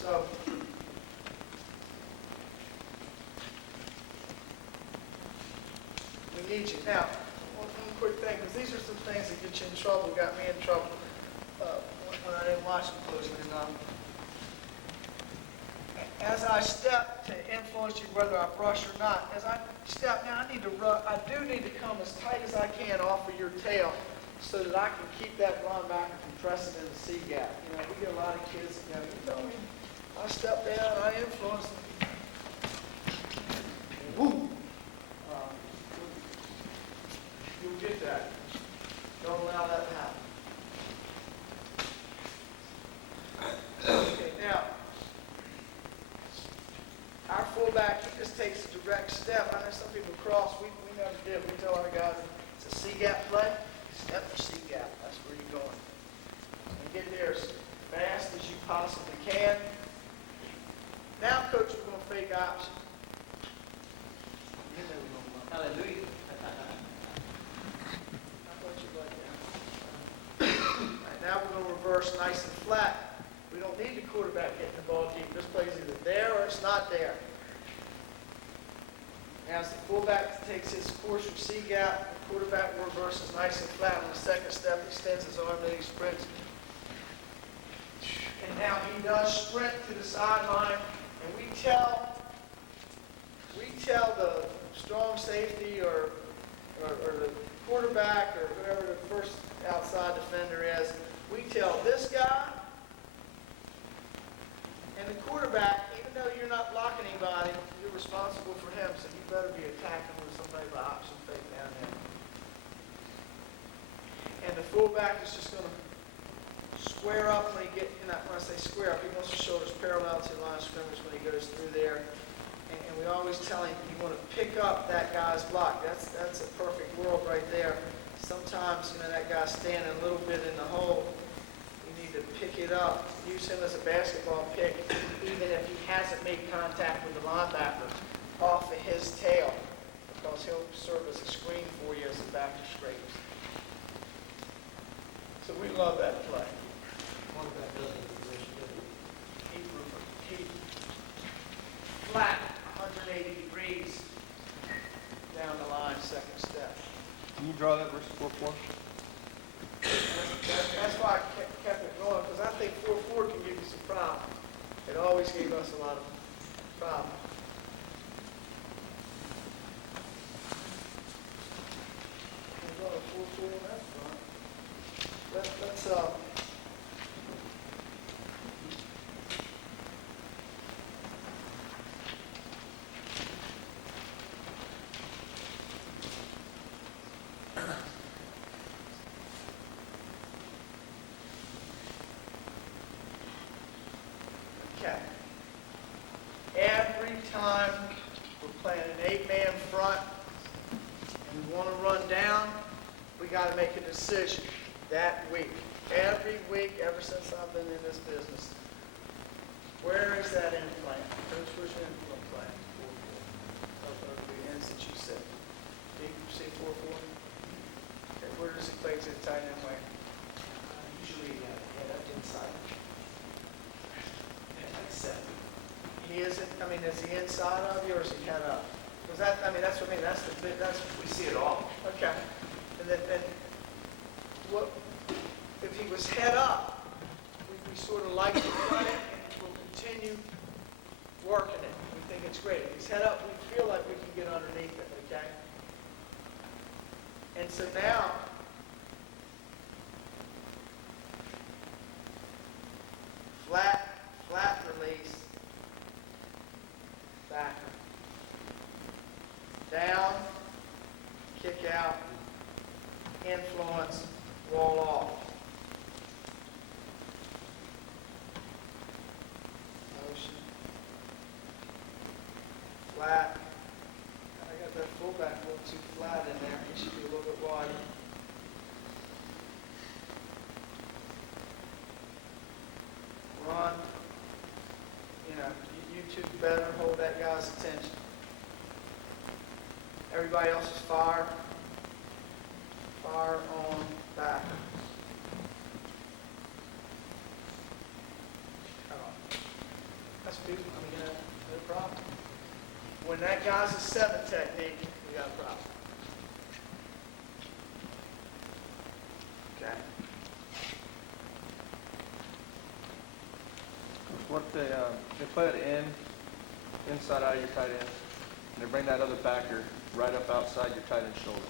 So, we need you. Now, one quick thing, because these are some things that get you in trouble, got me in trouble when I didn't watch them closely enough. As I step to influence you, whether I brush or not, as I step now, I do need to come as tight as I can off of your tail so that I can keep that linebacker from pressing in the C gap. We get a lot of kids, I step down, I influence them. Woo! You'll get that. Don't allow that to happen. Okay, now, our fullback, he just takes a direct step. I know some people cross. We never did. We tell our guys it's a C-gap play. Step for C-gap. That's where you're going. And get there as fast as you possibly can. Now, coach, we're going to fake option. You know we're going to Hallelujah. Right, now we're going to reverse nice and flat. We don't need the quarterback getting the ball deep. This play's either there or it's not there. Now as the fullback takes his course from C-gap, the quarterback reverses nice and flat. On the second step, extends his arm, then he sprints. And now he does sprint to the sideline, and we tell the strong safety or the quarterback or whoever the first outside defender is, we tell this guy and the quarterback, even though you're not blocking anybody, you're responsible for him, so you better be attacking with some type of option fake down there. And the fullback is just going to square up when I say square up, he wants his shoulders parallel to the line of scrimmage when he goes through there. And we always tell him you want to pick up that guy's block. That's a perfect world right there. Sometimes, that guy's standing a little bit in the hole. You need to pick it up. Use him as a basketball pick, even if he hasn't made contact with the linebacker off of his tail, because he'll serve as a screen for you as the backer scrapes. So we love that play. Quarterback doesn't position good. Keep flat, 180 degrees down the line, second step. Can you draw that versus 4-4? That's why I kept it going, because I think 4-4 can give you some problems. It always gave us a lot of problems. We'll go to 4-4 on that front. Let's okay. Every time we're playing an 8-man front and we want to run down, we got to make a decision that week. Every week, ever since I've been in this business. Where is that in plan? Coach, where's your in plan? 4-4. Of the ends that you said. Did you say 4-4? Okay, where does he play to the tight end way? Usually head up inside. Yeah, like 7. He isn't, is he inside of you or is he head up? Because that's what I mean, that's the bit, that's, We see it all. okay. And then what, if he was head up, we sort of like to play it, and we'll continue working it. We think it's great. If he's head up, we feel like we can get underneath it, okay? And so now, flat release, back, down, kick out, influence, wall off. Motion, flat. I got that fullback a little too flat in there. It should be a little bit wider. Run. You know, you two better hold that guy's attention. Everybody else is fire. Fire on back. That's beautiful. I mean, no problem. When that guy's a 7 technique, we got a problem. Okay. What they play it inside out of your tight end, and they bring that other backer right up outside your tight end shoulder.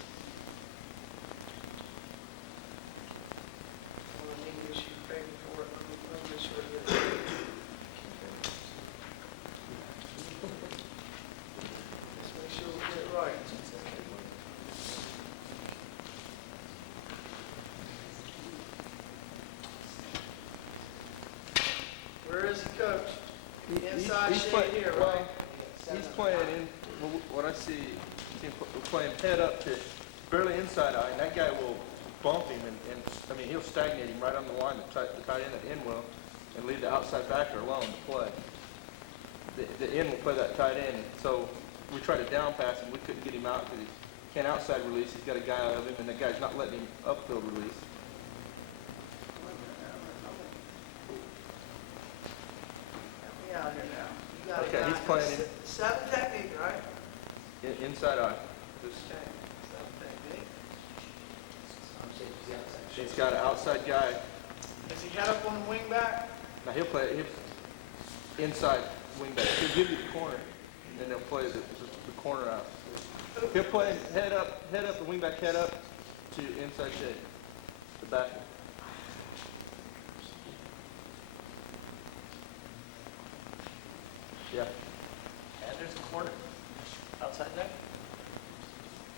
English, you pay for it. English, or the Let's make sure we get it right. Where is he, Coach? Inside He's shade play- here, well, right? He's playing in, what I see, he's playing head up to barely inside eye, and that guy will bump him, and I mean, he'll stagnate him right on the line, the tight end, the end will, and leave the outside backer alone to play. The end will play that tight end, so we tried to down pass him, we couldn't get him out because he can't outside release, he's got a guy out of him, and that guy's not letting him upfield release. Help me out here now. You got a Okay, guy he's playing that's 7 technique, right? Inside eye. Just- Okay, 7 technique. I'm saying he's the outside. He's got an outside guy. Is he head up on the wing back? Now he'll play inside wing back. He'll give you the corner, and then they'll play the corner out. He'll play head up, the wing back head up to inside shade, the back. Yeah. And there's a corner outside there.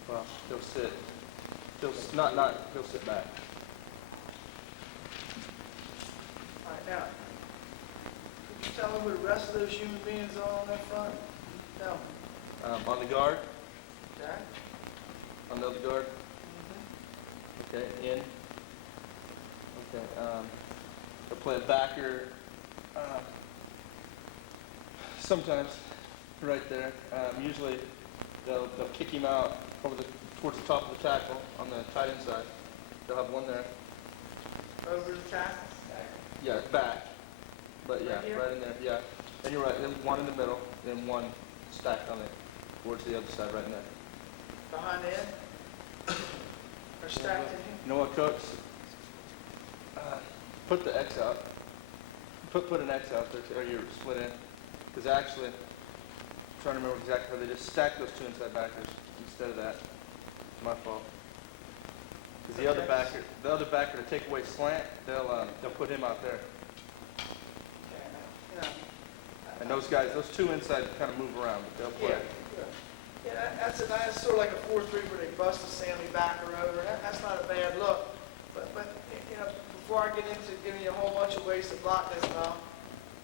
Well, he'll sit. He'll sit back. All right, now, could you tell me who the rest of those human beings are on that front? Tell me. On the guard, Okay? on the other guard. Okay, in. Okay, they'll play a backer. Sometimes, right there. Usually, they'll kick him out towards the top of the tackle on the tight end side. They'll have one there. Over the tackle? Yeah, back. But yeah, Right here? right in there. Yeah, and you're right. Then one in the middle, then one stacked on it towards the other side, right in there. Behind the end? Or stacked in here? You know what, Coach? Put the X out. Put an X out there, or you're split in. Because actually, I'm trying to remember exactly how they just stacked those two inside backers instead of that. It's my fault. Because the other backer to take away slant, they'll put him out there. Okay, now, And those guys, those two inside kind of move around, but they'll play. Yeah, that's a nice, sort of like a 4-3 where they bust the Sammy backer over. That's not a bad look. But you know, before I get into giving you a whole bunch of ways to block this now,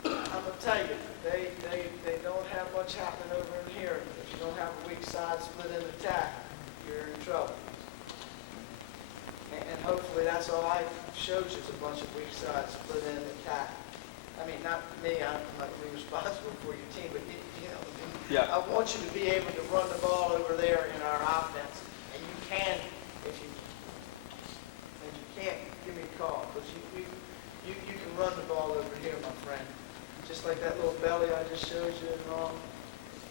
I'm gonna tell you, they don't have much happening over in here. If you don't have a weak side split in attack, you're in trouble. And hopefully that's all I showed you is a bunch of weak sides split in attack. I mean, not me, I'm not gonna be responsible for your team, but you know, Yeah. I want you to be able to run the ball over there in our offense. And you can, if you can't, give me a call, because you can run the ball over here, my friend. Just like that little belly I just showed you and all,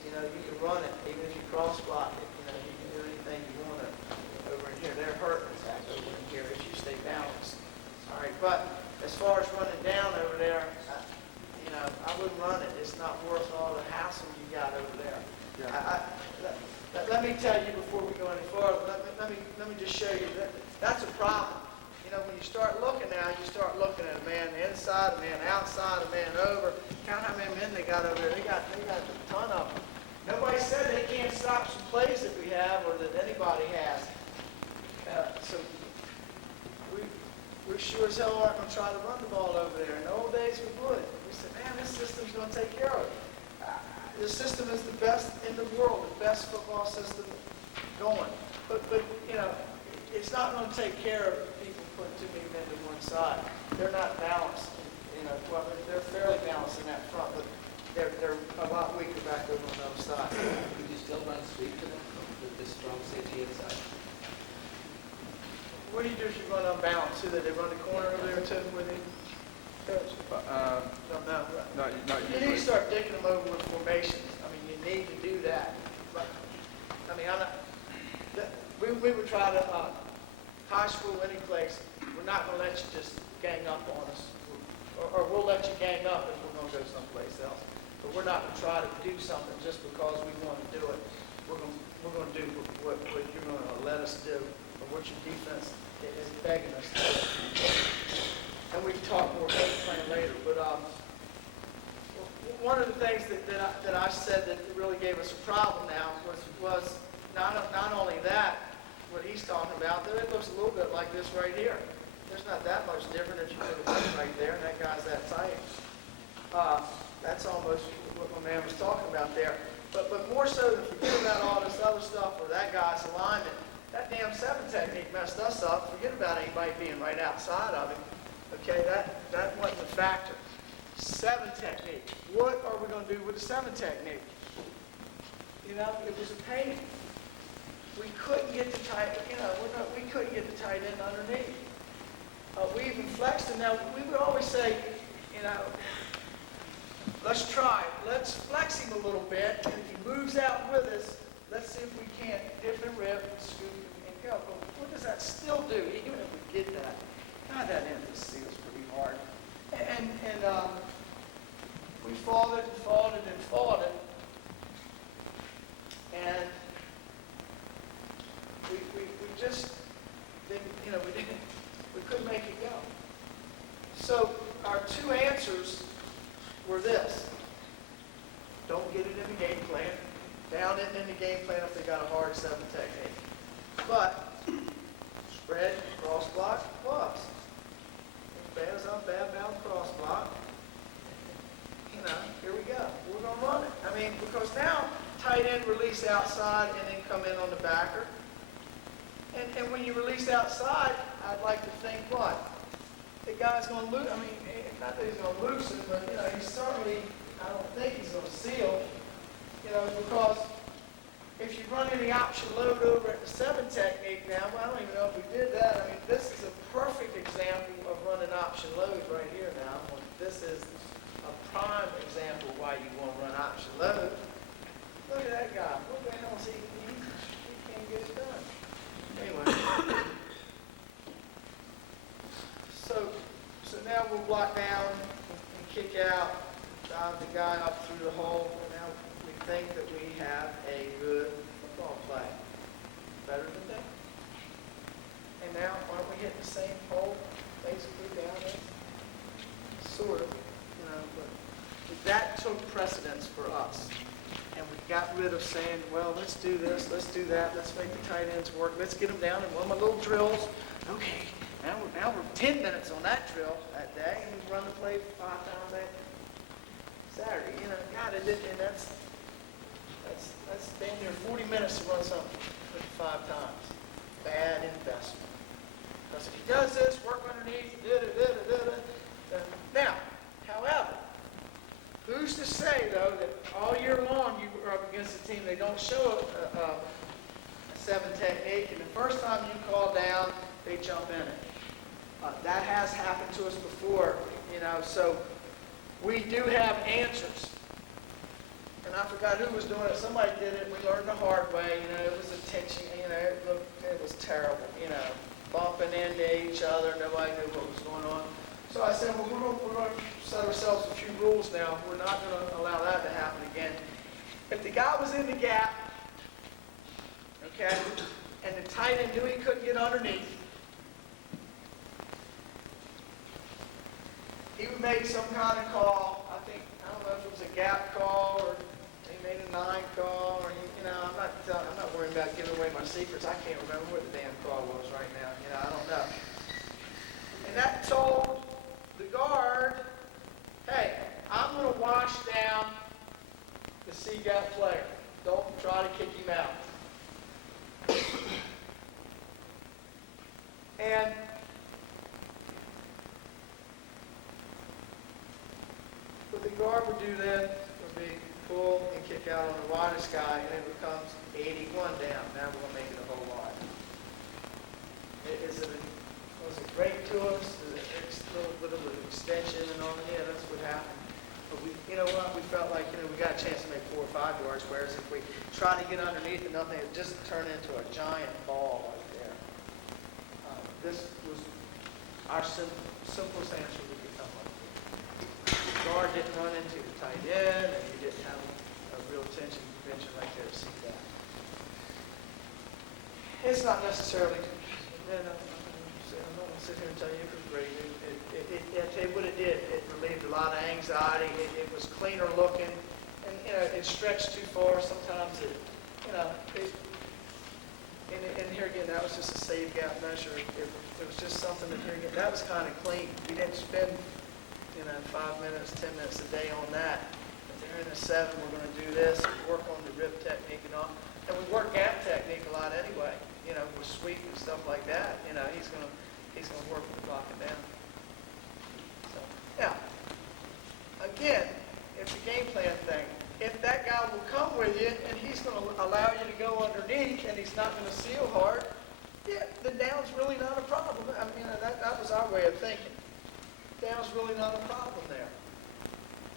you know, you can run it, even if you cross block it, you know, you can do anything you want to over in here. They're hurting attack over in here if you stay balanced. All right, but as far as running down over there, let me tell you before we go any farther, let me just show you that that's a problem. You know, when you start looking now, you start looking at a man inside, a man outside, a man over. Count how many men they got over there. They got a ton of them. Nobody said they can't stop some plays that we have or that anybody has. So we sure as hell aren't going to try to run the ball over there. In the old days, we would. We said, man, this system's going to take care of it. The system is the best in the world, the best football system going. But you know, it's not going to take care of people putting too many men to one side. They're not balanced. You know, well, they're fairly balanced in that front, but they're a lot weaker back over on the other side. Could you still run sweep to them with this strong safety inside? What do you do if you run unbalanced? So that they run the corner over there too with him? Coach? No. Not You need to start digging them over with formations. I mean, you need to do that. But, I mean, we would try to, high school, any place, we're not going to let you just gang up on us. Or we'll let you gang up if we're going to go someplace else. But we're not going to try to do something just because we want to do it. We're going to do what you're going to let us do, or what your defense is begging us to do. And we can talk more about the plan later. But one of the things that I said that really gave us a problem now was not only that, what he's talking about, that it looks a little bit like this right here. There's not that much different if you put a gun right there, and that guy's that tight. That's almost what my man was talking about there. But more so than forget about all this other stuff or that guy's alignment, that damn 7 technique messed us up. Forget about anybody being right outside of him. Okay, that wasn't a factor. 7 technique. What are we going to do with the 7 technique? You know, it was a pain. We couldn't get the tight, you know, we couldn't get the tight end underneath. We even flexed him. Now, we would always say, you know, let's try it. Let's flex him a little bit. And if he moves out with us, let's see if we can't dip and rip and scoop and go. But what does that still do, even if we get that? God, that emphasis is pretty hard. And we fought it and fought it and fought it. And we just didn't, you know, we couldn't make it go. So our 2 answers were this. Don't get it in the game plan. Down it in the game plan if they got a hard 7 technique. But spread, cross block, plus. As bad as I'm bad bound cross block, you know, here we go. We're going to run it. I mean, because now tight end release outside and then come in on the backer. And when you release outside, I'd like to think what? The guy's going to lose. I mean, not that he's going to loosen, but, you know, he's certainly, I don't think he's going to seal, you know, because if you run any option load over at the 7 technique now, well, I don't even know if we did that. I mean, this is a perfect example of running option loads right here now. This is a prime example of why you want to run option load. Look at that guy. What the hell is he? He can't get it done. Anyway. So now we'll block down and kick out, drive the guy up through the hole. And now we think that we have a good football play. Better than that. And now, aren't we hitting the same hole, basically, down there? Sort of, you know, but that took precedence for us. And we got rid of saying, well, let's do this, let's do that, let's make the tight ends work, let's get them down in one of my little drills. Okay, now we're 10 minutes on that drill that day, and we run the play 5 times that Saturday. You know, God, and that's damn near 40 minutes to run something 5 times. Bad investment. Because if he does this, work underneath, Now, however, who's to say, though, that all year long you are up against a team, they don't show a 7 technique, and the first time you call down, they jump in it. That has happened to us before, you know, so we do have answers. And I forgot who was doing it. Somebody did it. We learned the hard way. You know, it was a tension. You know, it was terrible. You know, bumping into each other. Nobody knew what was going on. So I said, well, we're going to set ourselves a few rules now. We're not going to allow that to happen again. If the guy was in the gap okay? And the tight end knew he couldn't get underneath. He would make some kind of call. I don't know if it was a gap call or he made a 9 call or, I'm not worrying about giving away my secrets. I can't remember what the damn call was right now. I don't know. And that told the guard, hey, I'm going to wash down the C-gap player. Don't try to kick him out. And what the guard would do then would be pull and kick out on the widest guy, and it becomes 81 down. Now we're going to make it a whole lot. Was it great to us? Is it a little bit of an extension and all? Yeah, that's what happened. But you know what? We felt like, we got a chance to make 4 or 5 yards, whereas if we try to get underneath and nothing, it just turned into a giant ball right there. This was our simplest answer we could come up with. The guard didn't run into the tight end, and you didn't have a real tension convention right there to see that. It's not necessarily, I'm not going to sit here and tell you it was great. I'll tell you what it did. It relieved a lot of anxiety. It was cleaner looking, and it stretched too far. Sometimes and here again, that was just a save gap measure. It was just something that here again, that was kind of clean. We didn't spend 5 minutes, 10 minutes a day on that. If they're in a 7, we're going to do this, work on the rip technique and all. And we work gap technique a lot anyway, with sweep and stuff like that. He's going to work with blocking down. So, now, again, it's a game plan thing. If that guy will come with you and he's going to allow you to go underneath and he's not going to seal hard, yeah, the down's really not a problem. That was our way of thinking. Down's really not a problem there.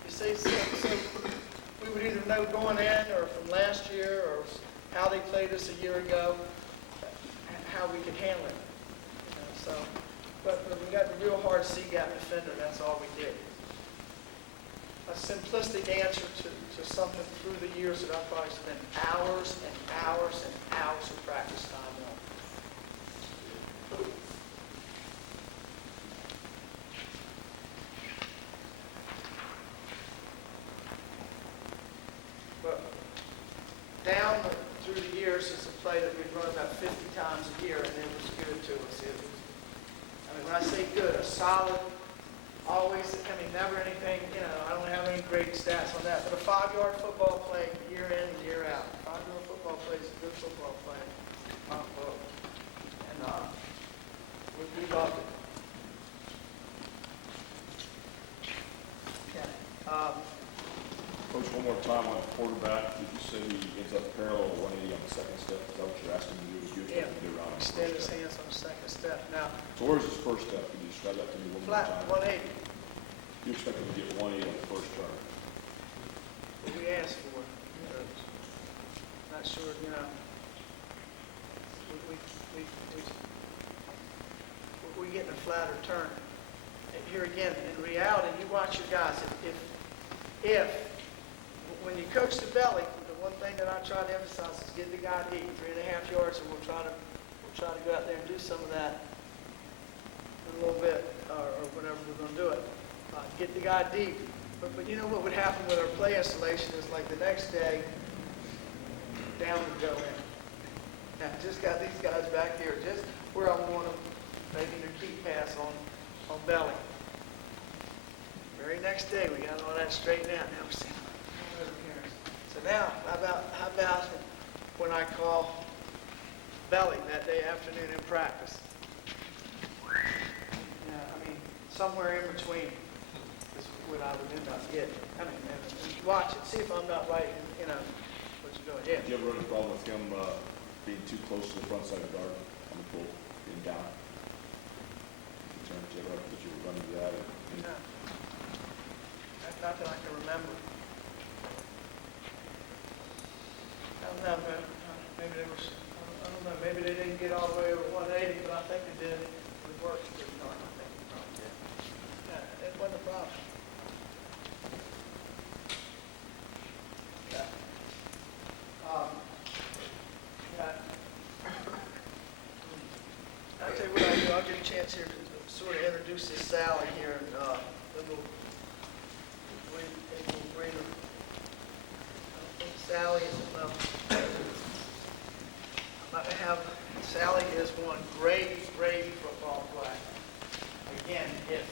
You see, so we would either know going in or from last year or how they played us a year ago, how we could handle it. But we got the real hard C-gap defender, that's all we did. A simplistic answer to something through the years that I've probably spent hours and hours and hours of practice time on. But down through the years is a play that we'd run about 50 times a year, and it was good to us. When I say good, a solid, always, never anything, I don't have any great stats on that, but a 5-yard football play year in and year out. 5-yard football play is a good football play in my book. And we loved it. Okay. Coach, one more time on the quarterback. Did you say he ends up parallel 180 on the second step? Is that what you're asking him to do? You expect him to do around the Extend first his step? hands on the second step. Now, So where's his first step? Can you describe that to me one more flat, time? 180. You expect him to get 180 on the first turn? What we asked for. Not sure, we're getting a flatter turn. And here again, in reality, you watch your guys. If when you coach the belly, the one thing that I try to emphasize is get the guy deep, 3.5 yards, and we'll try to go out there and do some of that in a little bit, or whenever we're going to do it. Get the guy deep. But you know what would happen with our play installation is like the next day, down would go in. Now, just got these guys back here, just where I'm going to making their key pass on belly. Very next day, we got all that straightened out. Now we're seeing so now, how about when I call belly that day afternoon in practice? Somewhere in between is what I would end up getting. And watch it, see if I'm not right, what you're doing. Yeah. Do you ever run a problem with him being too close to the front side of the guard on the pull, being down? Do you ever run into that? No. Not that I can remember. I don't know, maybe they were, I don't know, maybe they didn't get all the way over 180, but I think they did. It worked pretty hard, I think they probably did. Yeah, it wasn't a problem. Yeah. Yeah. chance here to sort of introduce this Sally here, and then we'll bring her. I think Sally is Sally is one great football player. Again, if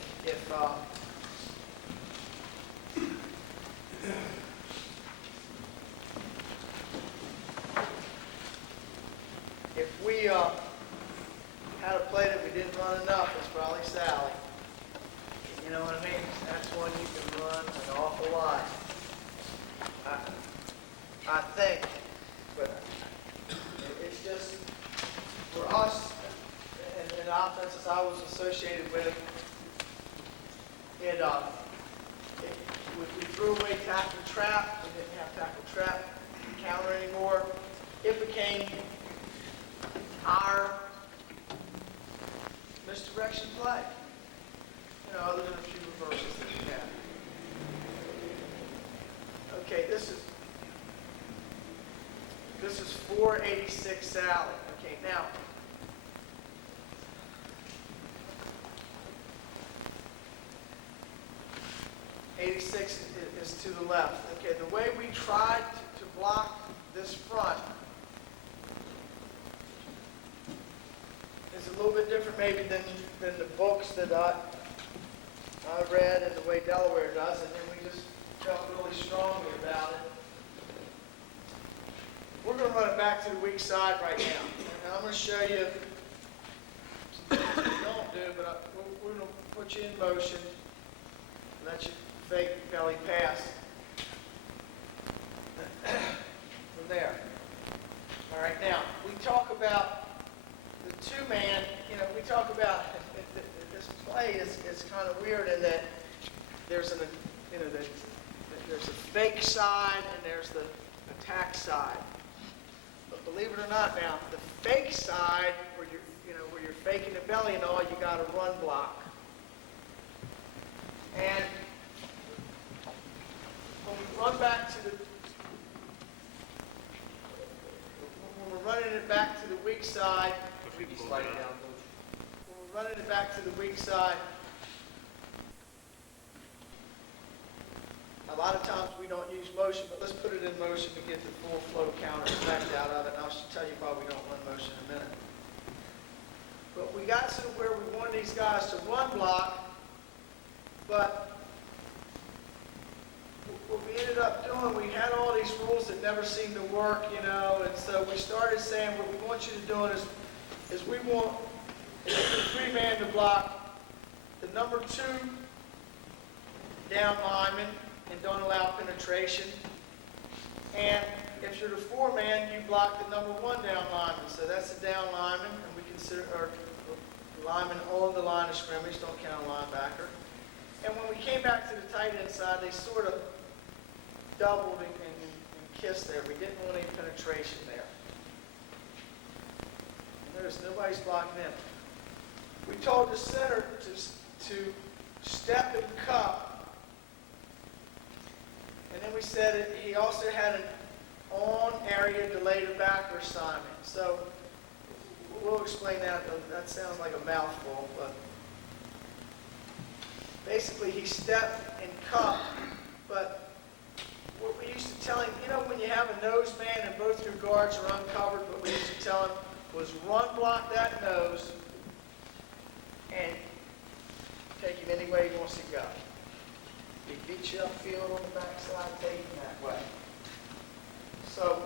we had a play that we didn't run enough, it's probably Sally. You know what I mean? That's one you can run an awful lot. I think, but it's just for us and the offenses I was associated with. We threw away tackle trap. We didn't have tackle trap counter anymore. It became our misdirection play. You know, other than a few reverses that we had. Okay, this is 486 Sally. Okay, now 86 is to the left. Okay, the way we tried to block this front is a little bit different maybe than the books that I read and the way Delaware does it, and we just felt really strongly about it. We're going to run it back to the weak side right now. And I'm going to show you something we don't do, but we're going to put you in motion. Let you fake belly pass from there. All right, now, we talk about the two-man, you know, we talk about this play is kind of weird in that there's there's a fake side and there's the attack side. But believe it or not now, the fake side where you're faking the belly and all, you got a run block. And when we run back to when we're running it back to the weak side, when we're running it back to the weak side, a lot of times we don't use motion, but let's put it in motion to get the full flow counter effect out of it, and I'll tell you why we don't run motion in a minute. But we got to where we want these guys to run block, but what we ended up doing, we had all these rules that never seemed to work, you know, and so we started saying what we want you to do is we want the three-man to block the number 2 down lineman and don't allow penetration. And if you're the 4-man, you block the number 1 down lineman. So that's the down lineman, and we consider our lineman on the line of scrimmage, don't count a linebacker. And when we came back to the tight end side, they sort of doubled and kissed there. We didn't want any penetration there. And notice nobody's blocking in. We told the center to step and cup. And then we said he also had an on area delay to backer assignment. So we'll explain that. That sounds like a mouthful, but basically he stepped and cupped, but what we used to tell him, you know, when you have a nose man and both your guards are uncovered, what we used to tell him was run block that nose and take him any way he wants to go. He beat you upfield on the backside, take him that way. So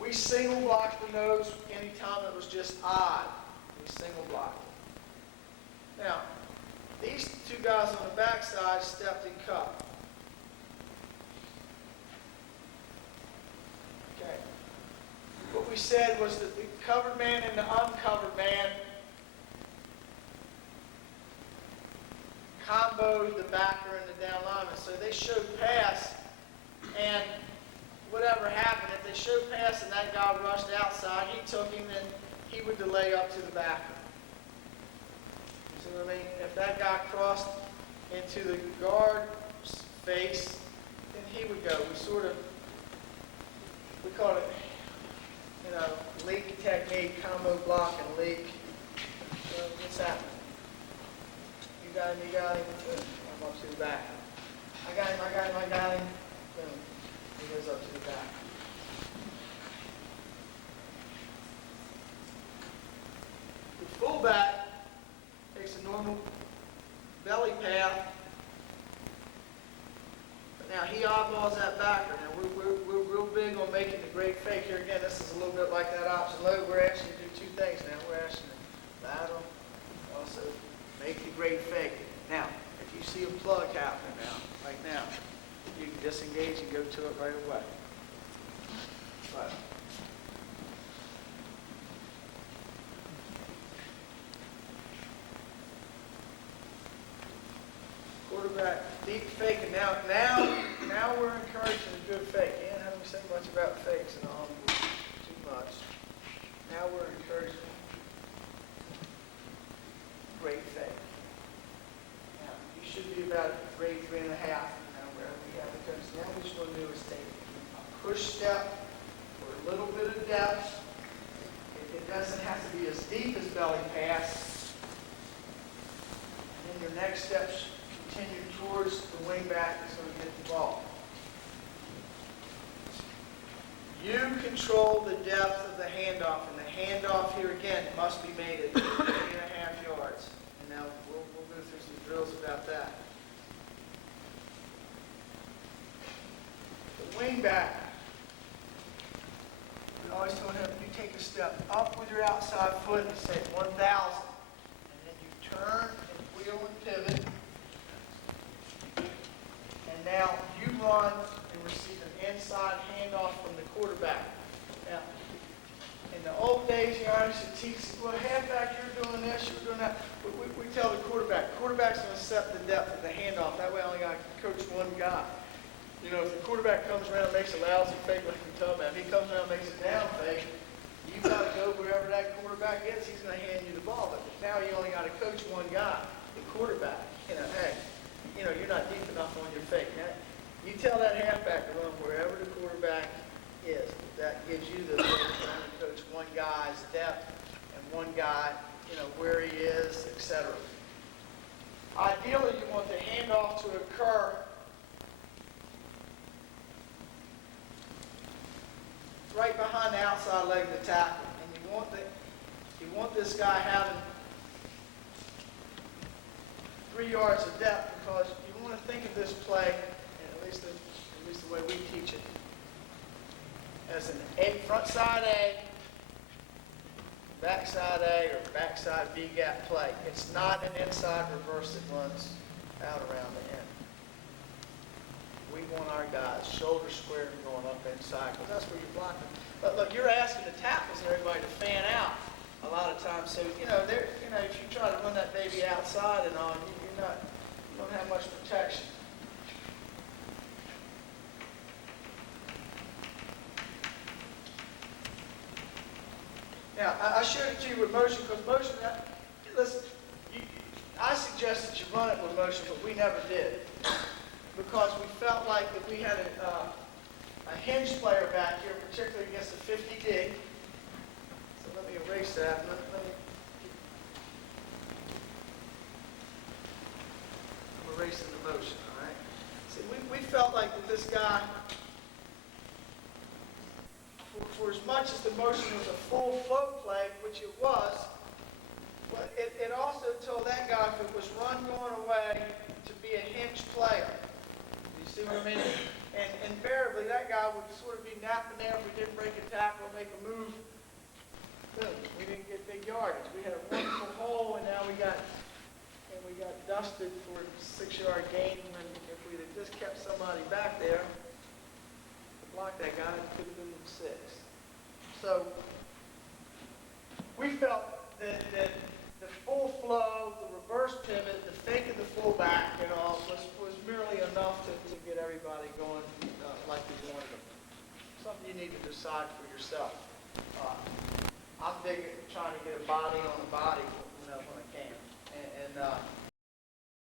we single blocked the nose anytime it was just odd. We single blocked it. Now, these 2 guys on the backside stepped and cupped. Okay. What we said was that the covered man and the uncovered man comboed the backer and the down lineman. So they showed pass, and whatever happened, if they showed pass and that guy rushed outside, he took him and he would delay up to the backer. You see what I mean? If that guy crossed into the guard's face, then he would go. We call it, you know, leak technique, combo block and leak. What's happening? you got him, boom, I'm up to the back. I got him, boom, he goes up to the back. The fullback takes a normal belly path, but now he eyeballs that backer. Now we're real big on making the great fake. Here again, this is a little bit like that option low. We're asking you to do two things now. We're asking you to battle, also make the great fake. Now, if you see a plug happening now, like now, you can disengage and go to it right away. But quarterback, deep fake, and now we're encouraging a good fake. You ain't having to say much about fakes and all too much. Now we're encouraging great fake. Now you should be about grade 3.5. Now wherever we have it goes. Now what you want to do is take a push step for a little bit of depth. It doesn't have to be as deep as belly pass. And then your next steps continue towards the wing back that's going to get the ball. You control the depth of the handoff, and the handoff here again must be made at 3.5 yards. And now we'll go through some drills about that. The wing back, we always tell him you take a step up with your outside foot and say 1,000, and then you turn and wheel and pivot. And now you run and receive an inside handoff from the quarterback. Now, in the old days, you used to teach, well, halfback, you're doing this, you're doing that. We tell the quarterback's going to set the depth of the handoff. That way I only got to coach one guy. You know, if the quarterback comes around and makes a lousy fake like we tell him, if he comes around and makes a down fake, you've got to go wherever that quarterback is, he's going to hand you the ball. But now you only got to coach one guy, the quarterback. You know, hey, you know, you're not deep enough on your fake. Now, you tell that halfback to run wherever the quarterback is. That gives you the ability to coach one guy's depth and one guy, you know, where he is, etc. Ideally, you want the handoff to occur right behind the outside leg of the tackle, and you want this guy having 3 yards of depth, because you want to think of this play, and at least the way we teach it, as an front side A, backside A, or backside B gap play. It's not an inside reverse that runs out around the end. We want our guys shoulder square and going up inside, because that's where you're blocking. But look, you're asking the tackles and everybody to fan out a lot of times. So if you try to run that baby outside and on, you don't have much protection. Now, I showed it to you with motion, because motion, listen, I suggested you run it with motion, but we never did. Because we felt like that we had a hinge player back here, particularly against the 50D. So let me erase that. I'm erasing the motion, all right? See, we felt like that this guy, for as much as the motion was a full flow play, which it was, but it also told that guy if it was run going away to be a hinge player. You see what I mean? And invariably, that guy would sort of be napping there if we didn't break a tackle or make a move. Boom, we didn't get big yardage. We had a wonderful hole, and now we got dusted for a 6-yard gain. And if we had just kept somebody back there to block that guy, it could have been 6. So we felt that the full flow, the reverse pivot, the fake of the fullback, was merely enough to get everybody going like we wanted them. Something you need to decide for yourself. I'm big at trying to get a body on a body when I can. And